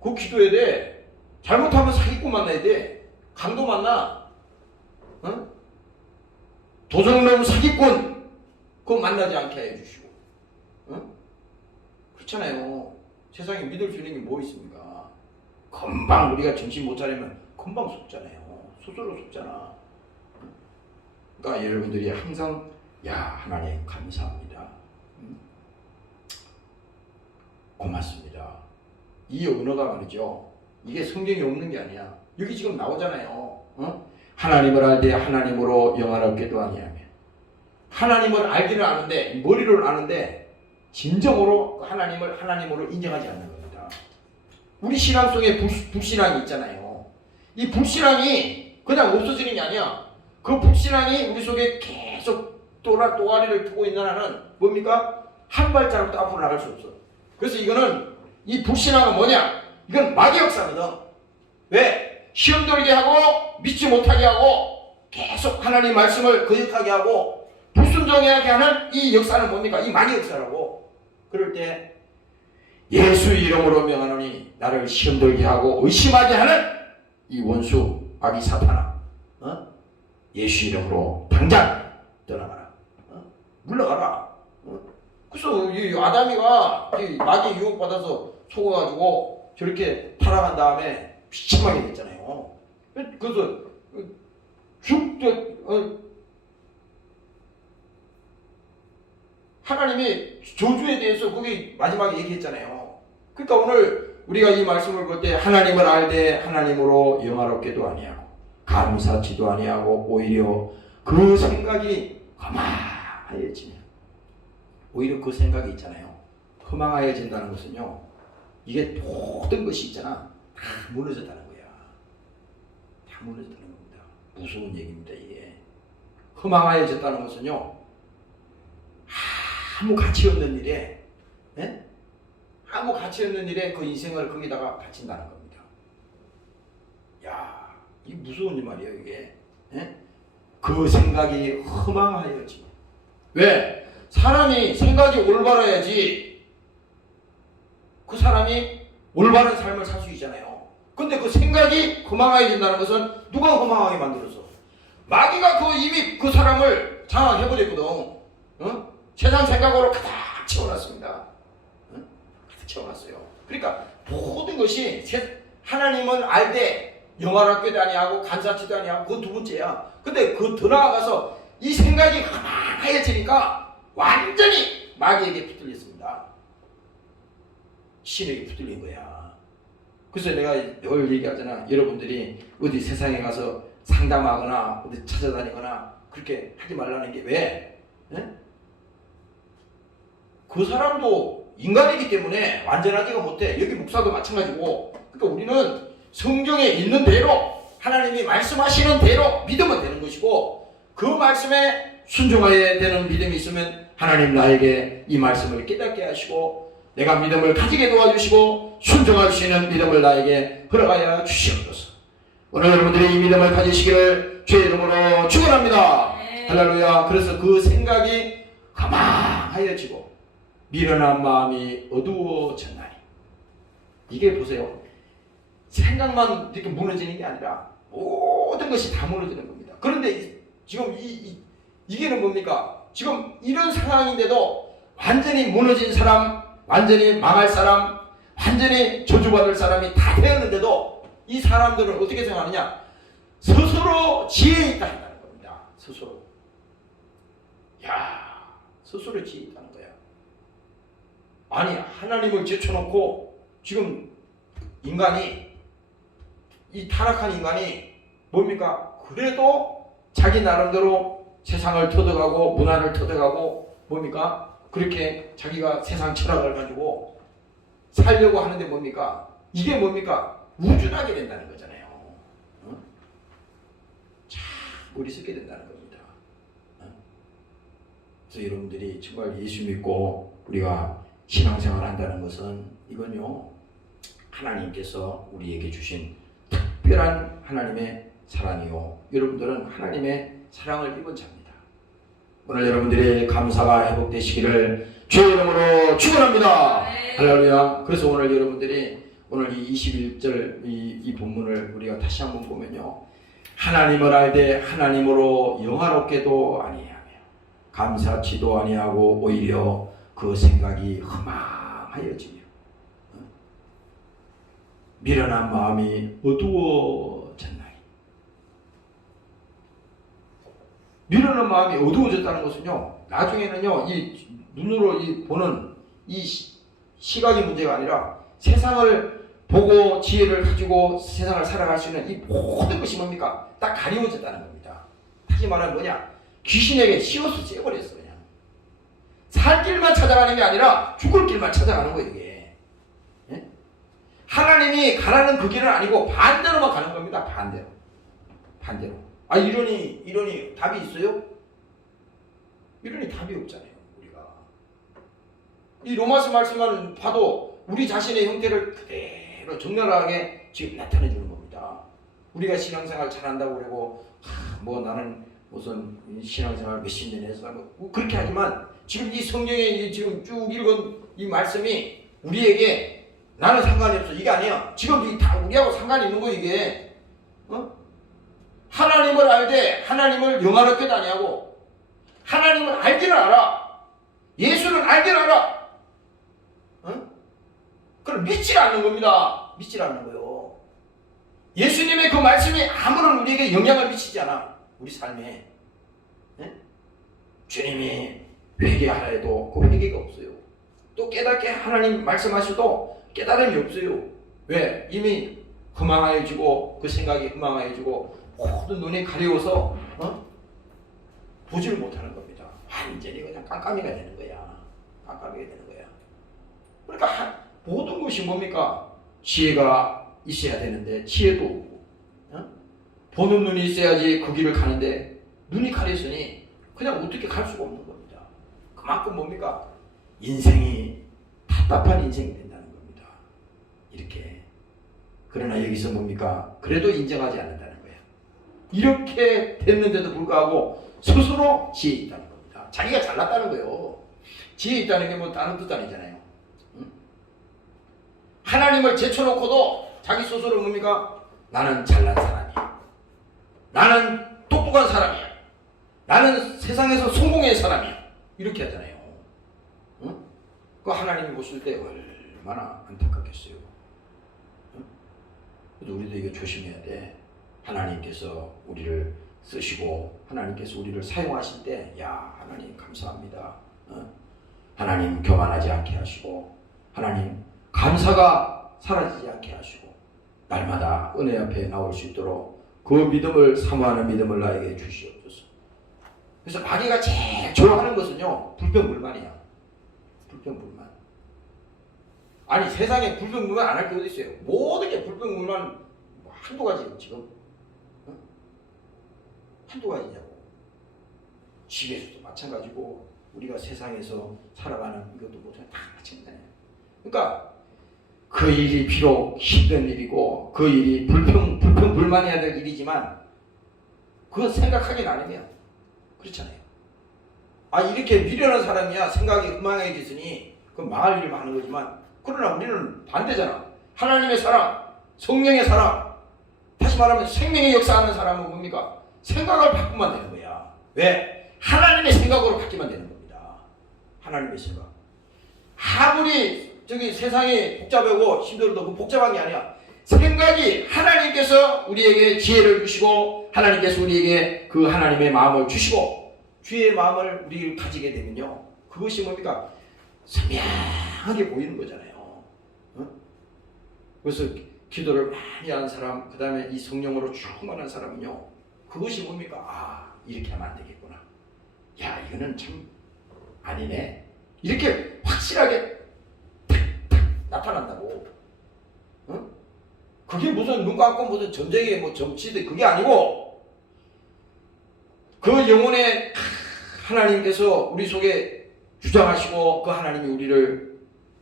그거 기도해야 돼. 잘못하면 사기꾼 만나야 돼. 강도 만나. 도둑놈 사기꾼 그거 만나지 않게 해주시고. 그렇잖아요. 세상에 믿을 수 있는 게 뭐 있습니까? 금방 우리가 정신 못 차리면 금방 속잖아요. 소설로 속잖아. 그러니까 여러분들이 항상 야 하나님 감사합니다. 고맙습니다. 이 언어가 말이죠. 이게 성경에 없는 게 아니야. 여기 지금 나오잖아요. 하나님을 알되 하나님으로 영화롭게도 아니하며. 하나님을 알기는 아는데 머리로 아는데 진정으로 하나님을 하나님으로 인정하지 않는 겁니다. 우리 신앙 속에 불신앙이 있잖아요. 이 불신앙이 그냥 없어지는 게 아니야. 그 불신앙이 우리 속에 계속 또아리를 두고 있는 한은 뭡니까? 한 발자국도 앞으로 나갈 수 없어. 그래서 이거는 이 불신앙은 뭐냐? 이건 마귀 역사거든. 왜? 시험 들게 하고 믿지 못하게 하고 계속 하나님 말씀을 거역하게 하고 불순종하게 하는 이 역사는 뭡니까? 이 마귀 역사라고. 그럴 때 예수 이름으로 명하노니 나를 시험 들게 하고 의심하게 하는 이 원수 마귀 사탄아, 예수 이름으로 당장 떠나가라. 물러가라. 그래서 이 아담이가 이 마귀에 유혹받아서 속아가지고 저렇게 타락한 다음에 비참하게 됐잖아요. 그래서 하나님이 저주에 대해서 거기 마지막에 얘기했잖아요. 그러니까 오늘 우리가 이 말씀을 볼 때 하나님을 알되 하나님으로 영화롭게도 아니하고 감사치도 아니하고 오히려 그 생각이 허망하여지며, 오히려 그 생각이 있잖아요. 허망하여진다는 것은요, 이게 모든 것이 있잖아, 다 무너졌다는 거야. 다 무너졌다는 겁니다. 무서운 얘기입니다. 이게 허망하여졌다는 것은요, 아무 가치 없는 일에, 아무 가치 없는 일에 그 인생을 거기다가 바친다는 겁니다. 야, 이게 무서운 말이에요, 이게. 그 생각이 허망하여지. 왜? 사람이 생각이 올바라야지 그 사람이 올바른 삶을 살 수 있잖아요. 근데 그 생각이 허망하여진다는 것은 누가 허망하게 만들었어? 마귀가 이미 그 사람을 장악해버렸거든. 세상 생각으로 가득 채워놨습니다. 가득 채워놨어요. 그러니까 모든 것이 하나님은 알되 영화롭게도 아니하고 간사치도 아니하고 그 두 번째야. 근데 그 더 나아가서 이 생각이 허망해지니까 완전히 마귀에게 붙들렸습니다. 신에게 붙들린 거야. 그래서 내가 늘 얘기하잖아. 여러분들이 어디 세상에 가서 상담하거나 어디 찾아다니거나 그렇게 하지 말라는 게 왜? 그 사람도 인간이기 때문에 완전하지가 못해. 여기 목사도 마찬가지고. 그러니까 우리는 성경에 있는 대로 하나님이 말씀하시는 대로 믿으면 되는 것이고, 그 말씀에 순종해야 되는 믿음이 있으면 하나님 나에게 이 말씀을 깨닫게 하시고 내가 믿음을 가지게 도와주시고 순종할 수 있는 믿음을 나에게 허락하여 주시옵소서. 오늘 여러분들이 이 믿음을 가지시기를 주의 이름으로 축원합니다. 할렐루야. 그래서 그 생각이 허망하여지고 미련한 마음이 어두워졌나니. 이게 보세요. 생각만 이렇게 무너지는 게 아니라 모든 것이 다 무너지는 겁니다. 그런데 지금 이게는 뭡니까? 지금 이런 상황인데도 완전히 무너진 사람, 완전히 망할 사람, 완전히 저주받을 사람이 다 되었는데도 이 사람들은 어떻게 생각하느냐? 스스로 지혜에 있다 한다는 겁니다. 스스로. 야, 스스로 지혜에 있다는 거야. 아니, 하나님을 제쳐놓고 지금 인간이, 이 타락한 인간이 뭡니까? 그래도 자기 나름대로 세상을 터득하고 문화를 터득하고 뭡니까? 그렇게 자기가 세상 철학을 가지고 살려고 하는데 뭡니까? 이게 뭡니까? 우준하게 된다는 거잖아요. 참 어리석게 된다는 겁니다. 그래서 여러분들이 정말 예수 믿고 우리가 신앙생활 한다는 것은 이건요, 하나님께서 우리에게 주신 특별한 하나님의 사랑이요, 여러분들은 하나님의 사랑을 입은 자입니다. 오늘 여러분들의 감사가 회복되시기를 주의 이름으로 축원합니다. 할렐루야. 그래서 오늘 여러분들이 오늘 이 21절 이 본문을 우리가 다시 한번 보면요, 하나님을 알되 하나님으로 영화롭게도 아니하며 감사치도 아니하고 오히려 그 생각이 허망하여지며 미련한 마음이 어두워졌나니. 미련한 마음이 어두워졌다는 것은요, 나중에는요, 이 눈으로 보는 이 시각이 문제가 아니라 세상을 보고 지혜를 가지고 세상을 살아갈 수 있는 이 모든 것이 뭡니까? 딱 가리워졌다는 겁니다. 다시 말하면 뭐냐? 귀신에게 씌워서 쬐버렸어. 그냥 살 길만 찾아가는 게 아니라 죽을 길만 찾아가는 거예요. 이게 하나님이 가라는 그 길은 아니고 반대로만 가는 겁니다. 반대로. 아, 이론이 답이 있어요? 이론이 답이 없잖아요. 우리가 이 로마서 말씀만 봐도 우리 자신의 형태를 그대로 적나라하게 지금 나타내 주는 겁니다. 우리가 신앙생활 잘한다고 그러고 뭐 나는 무슨 신앙생활 몇십 년 해서 뭐 그렇게 하지만 지금 이 성경에 지금 쭉 읽은 이 말씀이 우리에게 나는 상관이 없어 이게 아니야. 지금 이 다 우리하고 상관이 있는 거 이게. 하나님을 알되 하나님을 영화롭게 다니하고 하나님을 알기를 알아. 예수를 알기를 알아. 그럼 믿질 않는 겁니다. 믿질 않는 거예요. 예수님의 그 말씀이 아무런 우리에게 영향을 미치지 않아. 우리 삶에. 주님이 회개하라 해도 그 회개가 없어요. 또 깨닫게 하나님 말씀하셔도 깨달음이 없어요. 왜? 이미 허망해지고 그 생각이 허망해지고 모든 눈이 가려워서 보지를 못하는 겁니다. 완전히 그냥 깜깜이가 되는 거야. 깜깜이가 되는 거야. 그러니까 모든 것이 뭡니까? 지혜가 있어야 되는데 지혜도 없고 보는 눈이 있어야지 그 길을 가는데 눈이 가렸으니 그냥 어떻게 갈 수가 없는 겁니다. 그만큼 뭡니까? 인생이 답답한 인생이 된다는 겁니다. 이렇게. 그러나 여기서 뭡니까? 그래도 인정하지 않는다는 거예요. 이렇게 됐는데도 불구하고 스스로 지혜 있다는 겁니다. 자기가 잘났다는 거예요. 지혜 있다는 게 뭐 다른 뜻 아니잖아요. 하나님을 제쳐놓고도 자기 스스로 뭡니까? 나는 잘난 사람이야. 나는 똑똑한 사람이야. 나는 세상에서 성공의 사람이야. 이렇게 하잖아요. 그 하나님이 보실 때 얼마나 안타깝겠어요. 그래서 우리도 이거 조심해야 돼. 하나님께서 우리를 쓰시고 하나님께서 우리를 사용하실 때 야 하나님 감사합니다. 하나님 교만하지 않게 하시고 하나님 감사가 사라지지 않게 하시고 날마다 은혜 앞에 나올 수 있도록 그 믿음을 사모하는 믿음을 나에게 주시옵소서. 그래서 마귀가 제일 좋아하는 것은요 불평불만이야. 불평불만. 아니 세상에 불평불만 안 할 게 어디 있어요. 모든 게 불평불만 한두 가지예요 지금. 한두 가지냐고. 집에서도 마찬가지고 우리가 세상에서 살아가는 이것도 모두 다 마찬가지예요. 그러니까 그 일이 비록 힘든 일이고 그 일이 불평불만해야 될 일이지만 그거 생각하긴 않으면 그렇잖아요. 아 이렇게 미련한 사람이야 생각이 흠망해졌으니 그건 망할 일을 하는 거지만 그러나 우리는 반대잖아. 하나님의 사람, 성령의 사람, 다시 말하면 생명의 역사하는 사람은 뭡니까? 생각을 바꾸면 되는 거야. 왜? 하나님의 생각으로 바뀌면 되는 겁니다. 하나님의 생각. 아무리 저기 세상이 복잡하고 힘들어도 그 복잡한 게 아니야. 생각이 하나님께서 우리에게 지혜를 주시고 하나님께서 우리에게 그 하나님의 마음을 주시고 주의 마음을 우리를 가지게 되면요. 그것이 뭡니까? 선명하게 보이는 거잖아요. 그래서 기도를 많이 하는 사람, 그 다음에 이 성령으로 충만한 사람은요. 그것이 뭡니까? 아 이렇게 하면 안 되겠구나. 야 이거는 참 아니네. 이렇게 확실하게 나타난다고. 그게 무슨 눈 감고 무슨 전쟁에 뭐 정치든 그게 아니고 그 영혼의 하나님께서 우리 속에 주장하시고 그 하나님이 우리를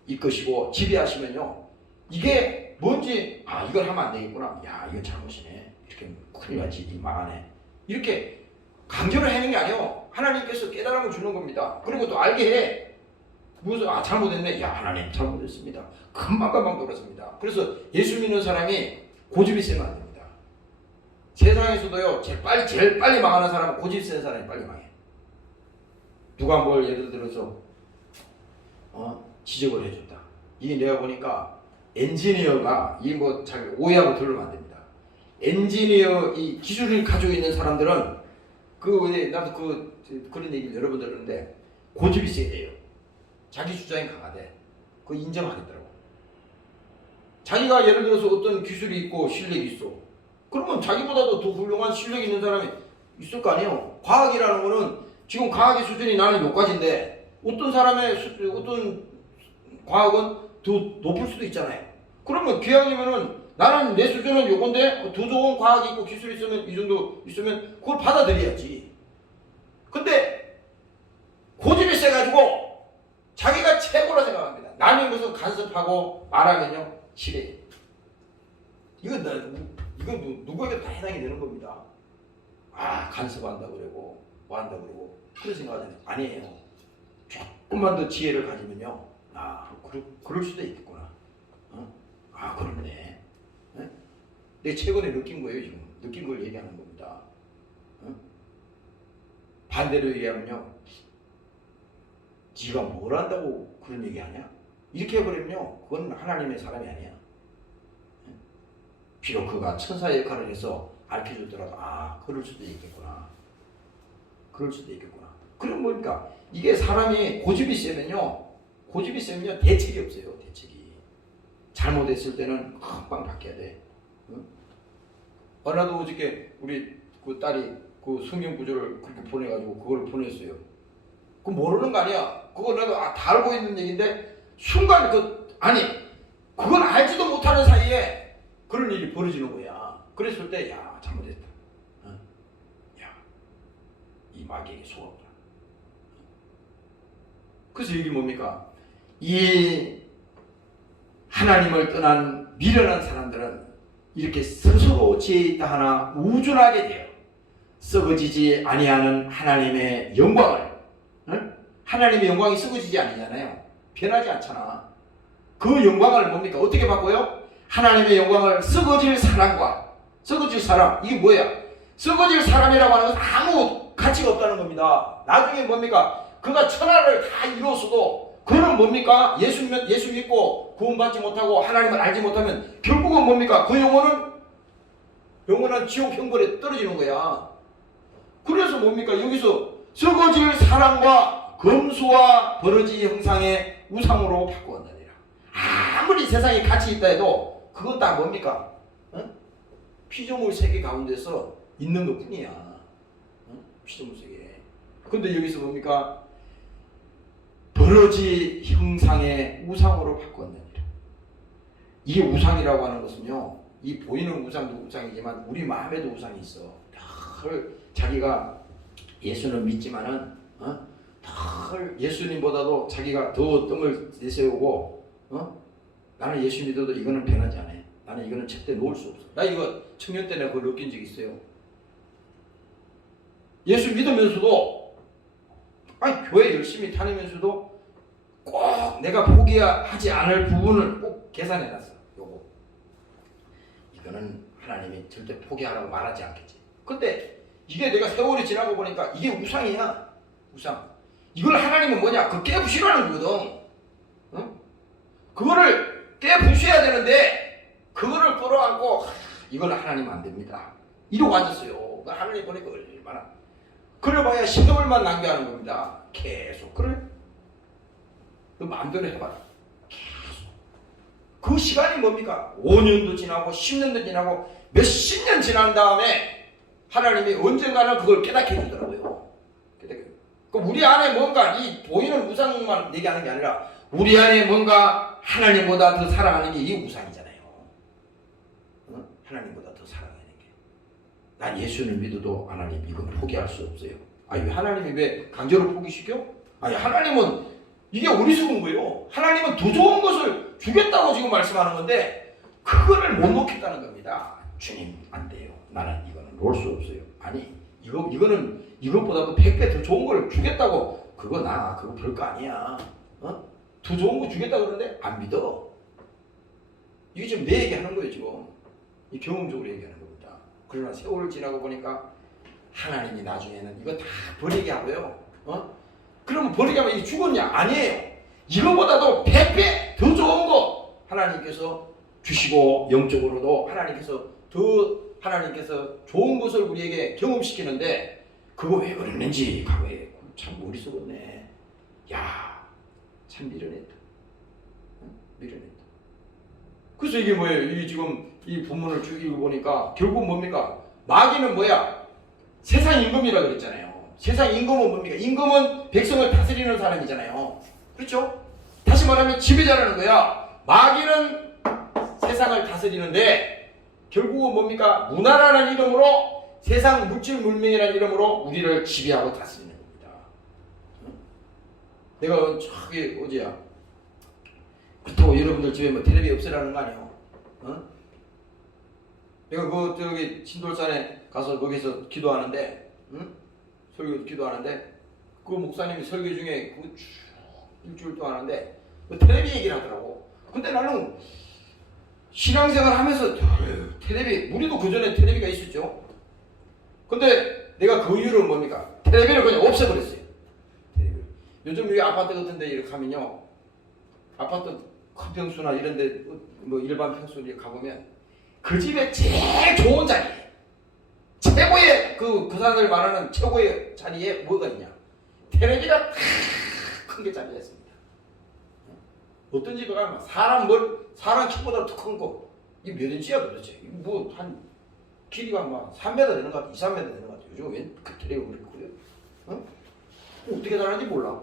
이끄시고 지배하시면요. 이게 뭔지 아 이걸 하면 안 되겠구나. 야 이건 잘못이네. 이렇게 큰일 났지. 이 망하네. 이렇게 강제로 하는 게 아니에요. 하나님께서 깨달음을 주는 겁니다. 그리고 또 알게 해. 무슨 아 잘못했네. 야 하나님 잘못했습니다. 금방 돌아섭니다. 그래서 예수 믿는 사람이 고집이 세면 안 됩니다. 세상에서도요 제일 빨리 망하는 사람은 고집 센 사람이 빨리 망해. 누가 뭘 예를 들어서 지적을 해줬다. 이게 내가 보니까 엔지니어가 이 뭐 잘 오해하고 들으면 안 됩니다. 엔지니어 이 기술을 가지고 있는 사람들은 나도 그런 얘기를 여러 번 들었는데 고집이 세요. 자기 주장이 강하대. 그거 인정하겠더라고. 자기가 예를 들어서 어떤 기술이 있고 실력이 있어. 그러면 자기보다도 더 훌륭한 실력이 있는 사람이 있을 거 아니에요. 과학이라는 거는 지금 과학의 수준이 나는 여기까지인데 어떤 사람의 어떤 과학은 더 높을 수도 있잖아요. 그러면 기왕이면은 나는 내 수준은 요건데 더 좋은 과학이 있고 기술이 있으면 이 정도 있으면 그걸 받아들여야지. 근데 고집이 세가지고 자기가 최고라 생각합니다. 남의 것을 간섭하고 말하면요 싫어해. 이건 누구에게 다 해당이 되는 겁니다. 아 간섭한다 그러고 뭐 한다 그러고 그런 생각하잖아요. 아니에요. 조금만 더 지혜를 가지면요. 아 그럴 수도 있겠구나. 아 그렇네. 내가 최근에 느낀 거예요. 지금 느낀 걸 얘기하는 겁니다. 반대로 얘기하면요. 네가 뭘 한다고 그런 얘기하냐? 이렇게 해버리면요. 그건 하나님의 사람이 아니야. 비록 그가 천사의 역할을 해서 알려주더라도 아 그럴 수도 있겠구나. 그럴 수도 있겠구나. 그럼 뭡니까? 이게 사람이 고집이 세면요 대책이 없어요. 대책이. 잘못했을 때는 금방 바뀌어야 돼. 나도 어저께 우리 그 딸이 그 성경 구절을 그렇게 보내가지고 그걸 보냈어요. 그거 모르는 거 아니야. 그거 내가 다 알고 있는 얘기인데 순간 그건 알지도 못하는 사이에 그런 일이 벌어지는 거야. 그랬을 때 야 잘못했다. 야 이 마귀에게 속았다. 그래서 이게 뭡니까? 이 하나님을 떠난 미련한 사람들은 이렇게 스스로 죄 있다 하나 우준하게 돼요. 썩어지지 아니하는 하나님의 영광을, 하나님의 영광이 썩어지지 아니잖아요. 변하지 않잖아. 그 영광을 뭡니까? 어떻게 바꿔요? 하나님의 영광을 썩어질 사람과 썩어질 사람. 이게 뭐야? 썩어질 사람이라고 하는 것은 아무 가치가 없다는 겁니다. 나중에 뭡니까? 그가 천하를 다 이뤘어도 그는 뭡니까? 예수 믿고 구원받지 못하고 하나님을 알지 못하면 결국은 뭡니까? 그 영혼은 영원한 지옥 형벌에 떨어지는 거야. 그래서 뭡니까? 여기서 썩어질 사랑과 검수와 버러지 형상의 우상으로 바꾸었느니라. 아무리 세상에 가치 있다 해도 그건 다 뭡니까? 피조물 세계 가운데서 있는 것 뿐이야. 피조물 세계. 근데 여기서 뭡니까? 버러지 형상의 우상으로 바꾸었느니라. 이게 우상이라고 하는 것은요, 이 보이는 우상도 우상이지만 우리 마음에도 우상이 있어. 늘 자기가 예수는 믿지만은 늘 예수님보다도 자기가 더 뜸을 내세우고 나는 예수 믿어도 이거는 변하지 않아. 나는 이거는 절대 놓을 수 없어. 나 이거 청년 때 내가 그걸 느낀 적이 있어요. 예수 믿으면서도 교회 열심히 다니면서도 꼭 내가 포기하지 않을 부분을 꼭 계산해놨어. 요거 이거는 하나님이 절대 포기하라고 말하지 않겠지. 근데 이게 내가 세월이 지나고 보니까 이게 우상이야. 우상. 이걸 하나님은 뭐냐? 그 깨부시라는 거거든. 그거를 깨부셔야 되는데 그거를 끌어안고 이거는 하나님 안 됩니다. 이러고 앉았어요. 하나님 보니까 얼마나 그래봐야 신경을만 낭비하는 겁니다. 계속 그래? 너 마음대로 해봐라. 계속. 그 시간이 뭡니까? 5년도 지나고 10년도 지나고 몇십 년 지난 다음에 하나님이 언젠가는 그걸 깨닫게 해주더라고요. 그럼 우리 안에 뭔가 이 보이는 우상만 얘기하는 게 아니라 우리 안에 뭔가 하나님보다 더 사랑하는 게 이 우상이잖아요. 하나님보다 더 사랑하는 게. 난 예수를 믿어도 하나님 이건 포기할 수 없어요. 아니 하나님이 왜 강제로 포기시켜? 아니 하나님은 이게 어리석은 거예요. 하나님은 더 좋은 것을 주겠다고 지금 말씀하는 건데 그거를 못 놓겠다는 겁니다. 주님 안 돼요. 나는 이거는 놓을 수 없어요. 아니 이거는 이것보다도 100배 더 좋은 걸 주겠다고 그거 별거 아니야. 더 좋은 거 주겠다 그러는데 안 믿어. 이게 지금 내 얘기하는 거예요 지금. 이 경험적으로 얘기하는 겁니다. 그러나 세월을 지나고 보니까 하나님이 나중에는 이거 다 버리게 하고요. 그러면 버리게 하면 이게 죽었냐? 아니에요. 이거보다도 100배 더 좋은 거 하나님께서 주시고 영적으로도 하나님께서 좋은 것을 우리에게 경험시키는데 그거 왜 그랬는지 과거에 참 머리 썩었네. 야, 참 미련했다. 미련했다. 그래서 이게 뭐예요? 이게 지금 이 본문을 쭉 읽어보니까 결국 뭡니까? 마귀는 뭐야? 세상 임금이라 그랬잖아요. 세상 임금은 뭡니까? 임금은 백성을 다스리는 사람이잖아요. 그렇죠? 다시 말하면 지배자라는 거야. 마귀는 세상을 다스리는데 결국은 뭡니까? 문화라는 이름으로 세상 물질 문명이라는 이름으로 우리를 지배하고 다스리는 겁니다. 내가 저기 어제야 그렇다고 여러분들 집에 뭐 텔레비 없으라는 거 아니에요? 내가 그 저기 신돌산에 가서 거기서 기도하는데 설교 기도하는데 그 목사님이 설교 중에 그 쭉 일주일 동안 하는데 그 텔레비 얘기를 하더라고. 근데 나는 신앙생활 하면서 텔레비, 우리도 그 전에 텔레비가 있었죠. 근데 내가 그 이유는 뭡니까? 텔레비를 그냥 없애버렸어요. 텔레비를. 요즘 여기 아파트 같은 데 이렇게 가면요, 아파트 큰 평수나 이런 데 뭐 일반 평수 이렇게 가보면 그 집에 제일 좋은 자리에, 최고의 그 사람들 말하는 최고의 자리에 뭐가 있냐? 텔레비가 큰 게 자리에 있습니다. 어떤 집에 가면 사람 키보다 더 큰 거, 이게 몇 인치야 도대체? 뭐 한 길이가 막 3m 되는 것 같아, 2, 3m 되는 것 같아. 요즘 웬 그 텔레비가 그렇게 커요? 어떻게 다른지 몰라.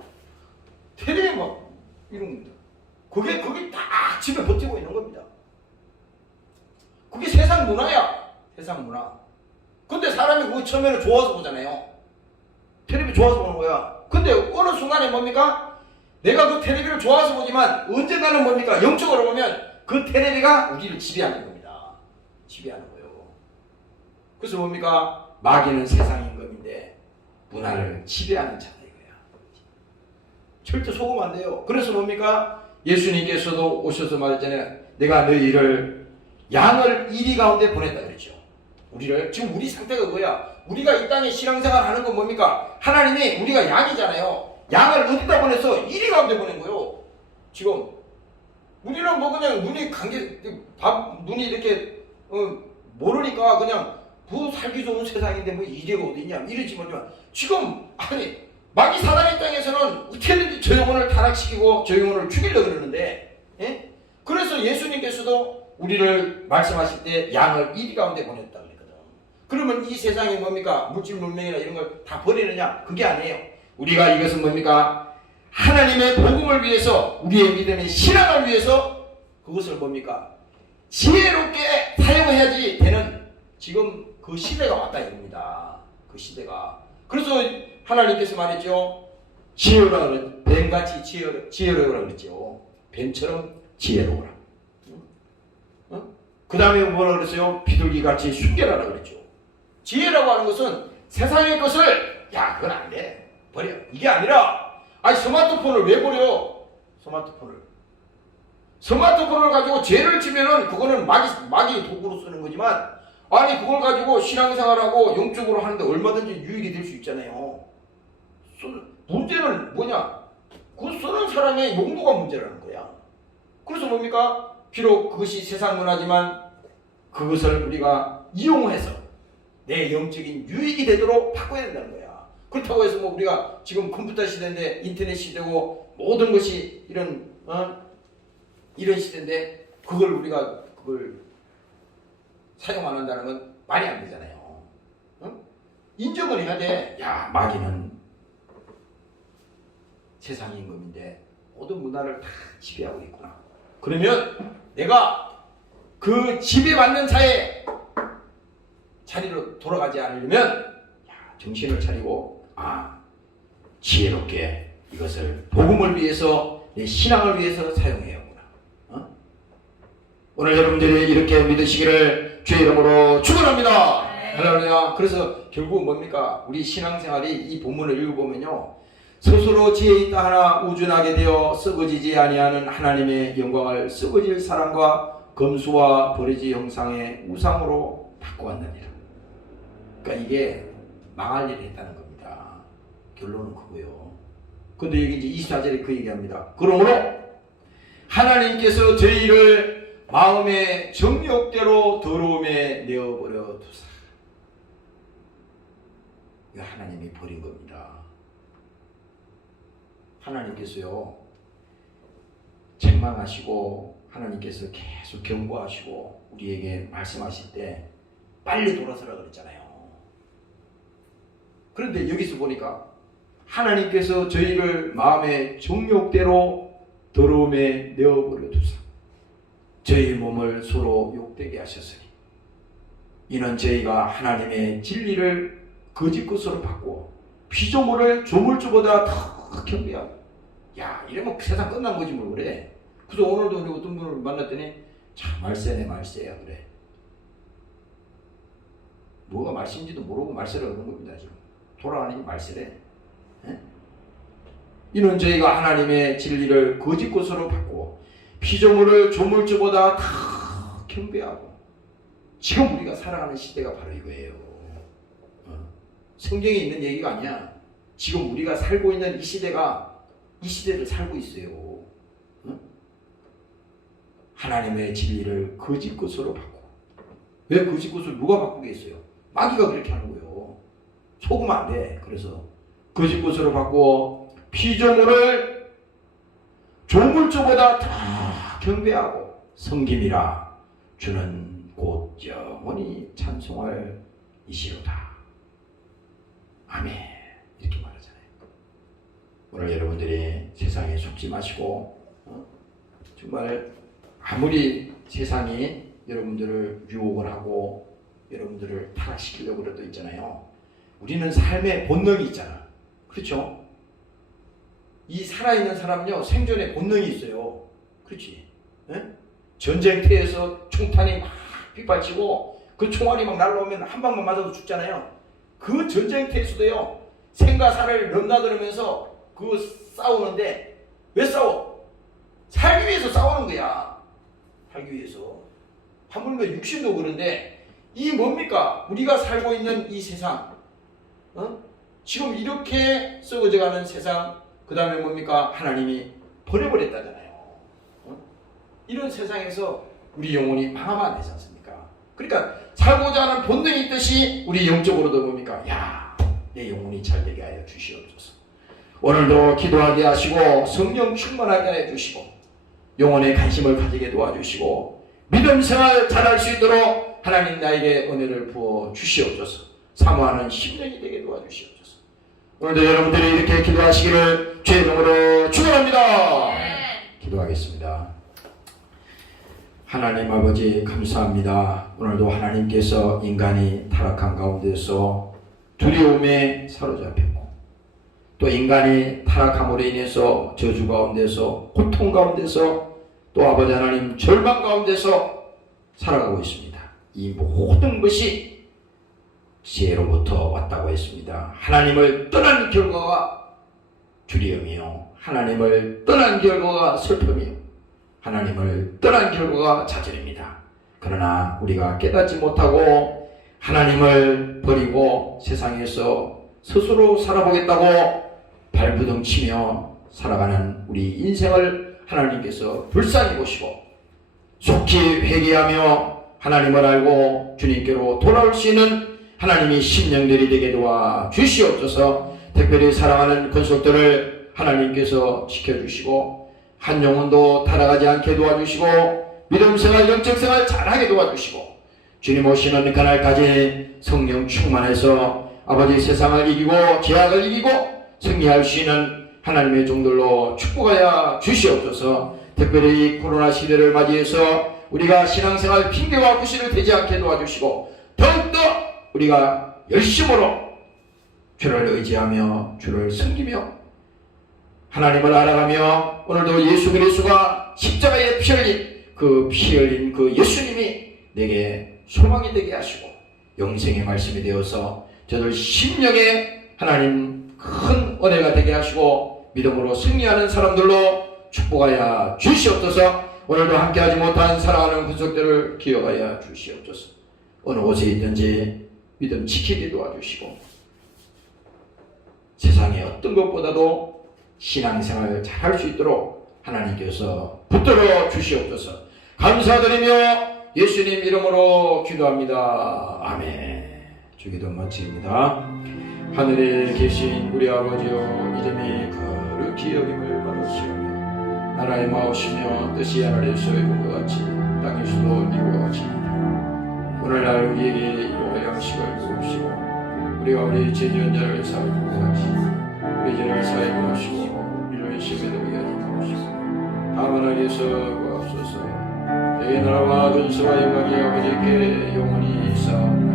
텔레비 막 이런 겁니다. 그게 딱 집에 버티고 있는 겁니다. 그게 세상 문화야. 세상 문화. 근데 사람이 그거 처음에는 좋아서 보잖아요. 텔레비 좋아서 보는 거야. 근데 어느 순간에 뭡니까? 내가 그 텔레비를 좋아서 보지만 언젠가는 뭡니까? 영적으로 보면 그 텔레비가 우리를 지배하는 겁니다. 지배하는 거예요. 그래서 뭡니까? 마귀는 세상 임금인데 문화를 지배하는 자다 이거야. 절대 속으면 안 돼요. 그래서 뭡니까? 예수님께서도 오셔서 말했잖아요. 내가 너희를 양을 이리 가운데 보냈다 그랬죠. 지금 우리 상태가 그거야. 우리가 이 땅에 신앙생활 하는 건 뭡니까? 하나님이 우리가 양이잖아요. 양을 어디다 보내서 이리 가운데 보낸 거예요. 지금 우리는 뭐 그냥 눈이 이렇게 모르니까 그냥 뭐 살기 좋은 세상인데 뭐 이리가 어디 있냐 이러지만요. 지금 아니 마귀 사단의 땅에서는 어떻게든지 저 영혼을 타락시키고 저 영혼을 죽이려고 그러는데, 예? 그래서 예수님께서도 우리를 말씀하실 때 양을 이리 가운데 보냈다 그랬거든. 그러면 이 세상이 뭡니까? 물질 문명이나 이런 걸 다 버리느냐? 그게 아니에요. 우리가 이것은 뭡니까? 하나님의 복음을 위해서, 우리의 믿음의 신앙을 위해서 그것을 뭡니까? 지혜롭게 사용해야지 되는 지금 그 시대가 왔다 이겁니다. 그 시대가. 그래서 하나님께서 말했죠. 지혜로라, 뱀같이 지혜로라 그랬죠. 뱀처럼 지혜로우라. 그 다음에 뭐라 그랬어요? 비둘기같이 순결하라 그랬죠. 지혜라고 하는 것은 세상의 것을 그건 안 돼. 버려. 이게 아니라 스마트폰을 왜 버려? 스마트폰을 가지고 죄를 지면은 그거는 마귀 도구로 쓰는 거지만 그걸 가지고 신앙생활하고 영적으로 하는데 얼마든지 유익이 될 수 있잖아요. 문제는 뭐냐? 그 쓰는 사람의 용도가 문제라는 거야. 그래서 뭡니까? 비록 그것이 세상 문화지만 그것을 우리가 이용해서 내 영적인 유익이 되도록 바꿔야 된다는 거야. 그렇다고 해서 뭐 우리가 지금 컴퓨터 시대인데 인터넷 시대고 모든 것이 이런 시대인데 우리가 그걸 사용 안 한다는 건 말이 안 되잖아요. 인정을 해야 돼. 마귀는 세상의 임금인데 모든 문화를 다 지배하고 있구나. 그러면 내가 그 지배받는 자의 자리로 돌아가지 않으려면 정신을 차리고 지혜롭게 이것을 복음을 위해서 내 신앙을 위해서 사용해야 하구나. 오늘 여러분들이 이렇게 믿으시기를 주의 이름으로 축원합니다. 할렐루야. 그래서 결국 뭡니까? 우리 신앙생활이 이 본문을 읽어보면요, 스스로 지혜 있다 하나 우준하게 되어 썩어지지 아니하는 하나님의 영광을 썩어질 사람과 검수와 버리지 형상의 우상으로 바꿔왔느니라. 그러니까 이게 망할 일이 있다는 겁니다. 결론은 그거요. 근데 여기 이제 24절에 그 얘기합니다. 그러므로 하나님께서 저희를 마음의 정욕대로 더러움에 내어버려 두사. 이거 하나님이 버린 겁니다. 하나님께서요, 책망하시고 하나님께서 계속 경고하시고 우리에게 말씀하실 때 빨리 돌아서라 그랬잖아요. 그런데 여기서 보니까 하나님께서 저희를 마음의 정욕대로 더러움에 내어버려 두사. 저희 몸을 서로 욕되게 하셨으니 이는 저희가 하나님의 진리를 거짓 것으로 바꾸어 피조물을 조물주보다 더 경배하고. 야, 이러면 세상 끝난 거지 뭘 그래. 그래서 오늘도 우리 어떤 분을 만났더니 참 말세네 말세야 그래. 뭐가 말세인지도 모르고 말세를 얻는 겁니다. 지금 돌아가니 말세래. 에? 이는 저희가 하나님의 진리를 거짓 것으로 바꾸어 피조물을 조물주보다 더 경배하고. 지금 우리가 살아가는 시대가 바로 이거예요. 성경에 있는 얘기가 아니야. 지금 우리가 살고 있는 이 시대가 이 시대를 살고 있어요. 하나님의 진리를 거짓 것으로 바꾸고. 왜 거짓 것을 누가 바꾸겠어요? 마귀가 그렇게 하는 거예요. 속으면 안 돼. 그래서 거짓 것으로 바꾸어 피조물을 조물주보다 더 경배하고 섬김이라. 주는 곧 영원히 찬송할 이시로다. 아멘. 이렇게 말하잖아요. 오늘 여러분들이 세상에 속지 마시고 정말 아무리 세상이 여러분들을 유혹을 하고 여러분들을 타락시키려고 그래도 있잖아요. 우리는 삶의 본능이 있잖아. 그렇죠? 이 살아있는 사람은요 생존의 본능이 있어요. 그렇지? 에? 전쟁터에서 총탄이 막 빗발치고 그 총알이 막 날라오면 한 방만 맞아도 죽잖아요. 그 전쟁터에서도요 생과 사를 넘나들면서 그 싸우는데 왜 싸워? 살기 위해서 싸우는 거야. 살기 위해서. 하물며 육신도 그런데 이 뭡니까? 우리가 살고 있는 이 세상, 지금 이렇게 썩어져가는 세상, 그 다음에 뭡니까? 하나님이 버려버렸다잖아요. 이런 세상에서 우리 영혼이 망하면 안 되지 않습니까? 그러니까 살고자 하는 본능이 있듯이 우리 영적으로도 뭡니까? 야, 내 영혼이 잘 되게 하여 주시옵소서. 오늘도 기도하게 하시고 성령 충만하게 하여 주시고 영혼의 관심을 가지게 도와주시고 믿음 생활 잘할 수 있도록 하나님 나에게 은혜를 부어 주시옵소서. 사모하는 심령이 되게 도와주시옵소서. 오늘도 여러분들이 이렇게 기도하시기를 주의 이름으로 축원합니다. 기도하겠습니다. 하나님 아버지 감사합니다. 오늘도 하나님께서 인간이 타락한 가운데서 두려움에 사로잡혔고 또 인간이 타락함으로 인해서 저주 가운데서 고통 가운데서 또 아버지 하나님 절망 가운데서 살아가고 있습니다. 이 모든 것이 지혜로부터 왔다고 했습니다. 하나님을 떠난 결과가 두려움이요, 하나님을 떠난 결과가 슬픔이요, 하나님을 떠난 결과가 좌절입니다. 그러나 우리가 깨닫지 못하고 하나님을 버리고 세상에서 스스로 살아보겠다고 발부둥치며 살아가는 우리 인생을 하나님께서 불쌍히 보시고 속히 회개하며 하나님을 알고 주님께로 돌아올 수 있는 하나님이 심령들이 되게 도와 주시옵소서. 특별히 사랑하는 권속들을 하나님께서 지켜주시고 한 영혼도 타락하지 않게 도와주시고 믿음생활 영적생활 잘하게 도와주시고 주님 오시는 그날까지 성령 충만해서 아버지 세상을 이기고 죄악을 이기고 승리할 수 있는 하나님의 종들로 축복하여 주시옵소서. 특별히 코로나 시대를 맞이해서 우리가 신앙생활 핑계와 구실을 되지 않게 도와주시고 더욱더 우리가 열심으로 주를 의지하며 주를 섬기며 하나님을 알아가며 오늘도 예수 그리스도가 십자가에 피 흘린 피 흘린 그 예수님이 내게 소망이 되게 하시고 영생의 말씀이 되어서 저들 심령에 하나님 큰 은혜가 되게 하시고 믿음으로 승리하는 사람들로 축복하여 주시옵소서. 오늘도 함께하지 못한 사랑하는 구속들을 기억하여 주시옵소서. 어느 곳에 있든지 믿음 지키게 도와주시고 세상의 어떤 것보다도 신앙생활을 잘할 수 있도록 하나님께서 붙들어 주시옵소서. 감사드리며 예수님 이름으로 기도합니다. 아멘. 주기도 마칩니다. 하늘에 계신 우리 아버지여, 이름이 거룩히 여김을 받으시오며 나라의 마옵시며 뜻이 하늘에서 이룬 것 같이 땅에서도 이루어지이다. 오늘날 우리에게 일용할 양식을 주옵시고 우리가 우리 죄지은 자를 사하는 것 같이 우리 죄를 사하여 주옵시고 우리를 시험에 들게 하지 마옵시고 다만 악에서 구하옵소서. 내게 나라와 존수와 영광이 아버지께 영원히 있사옵나이다.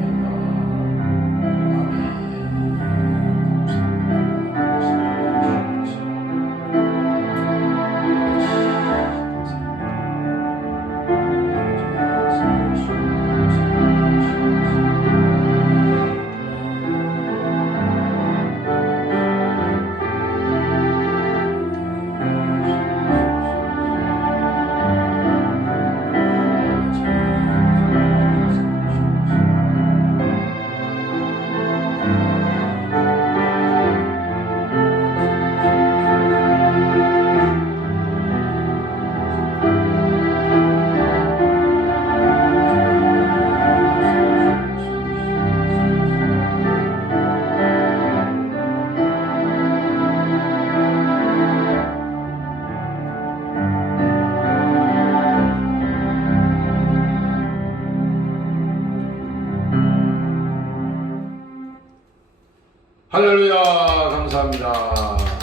할렐루야, 감사합니다.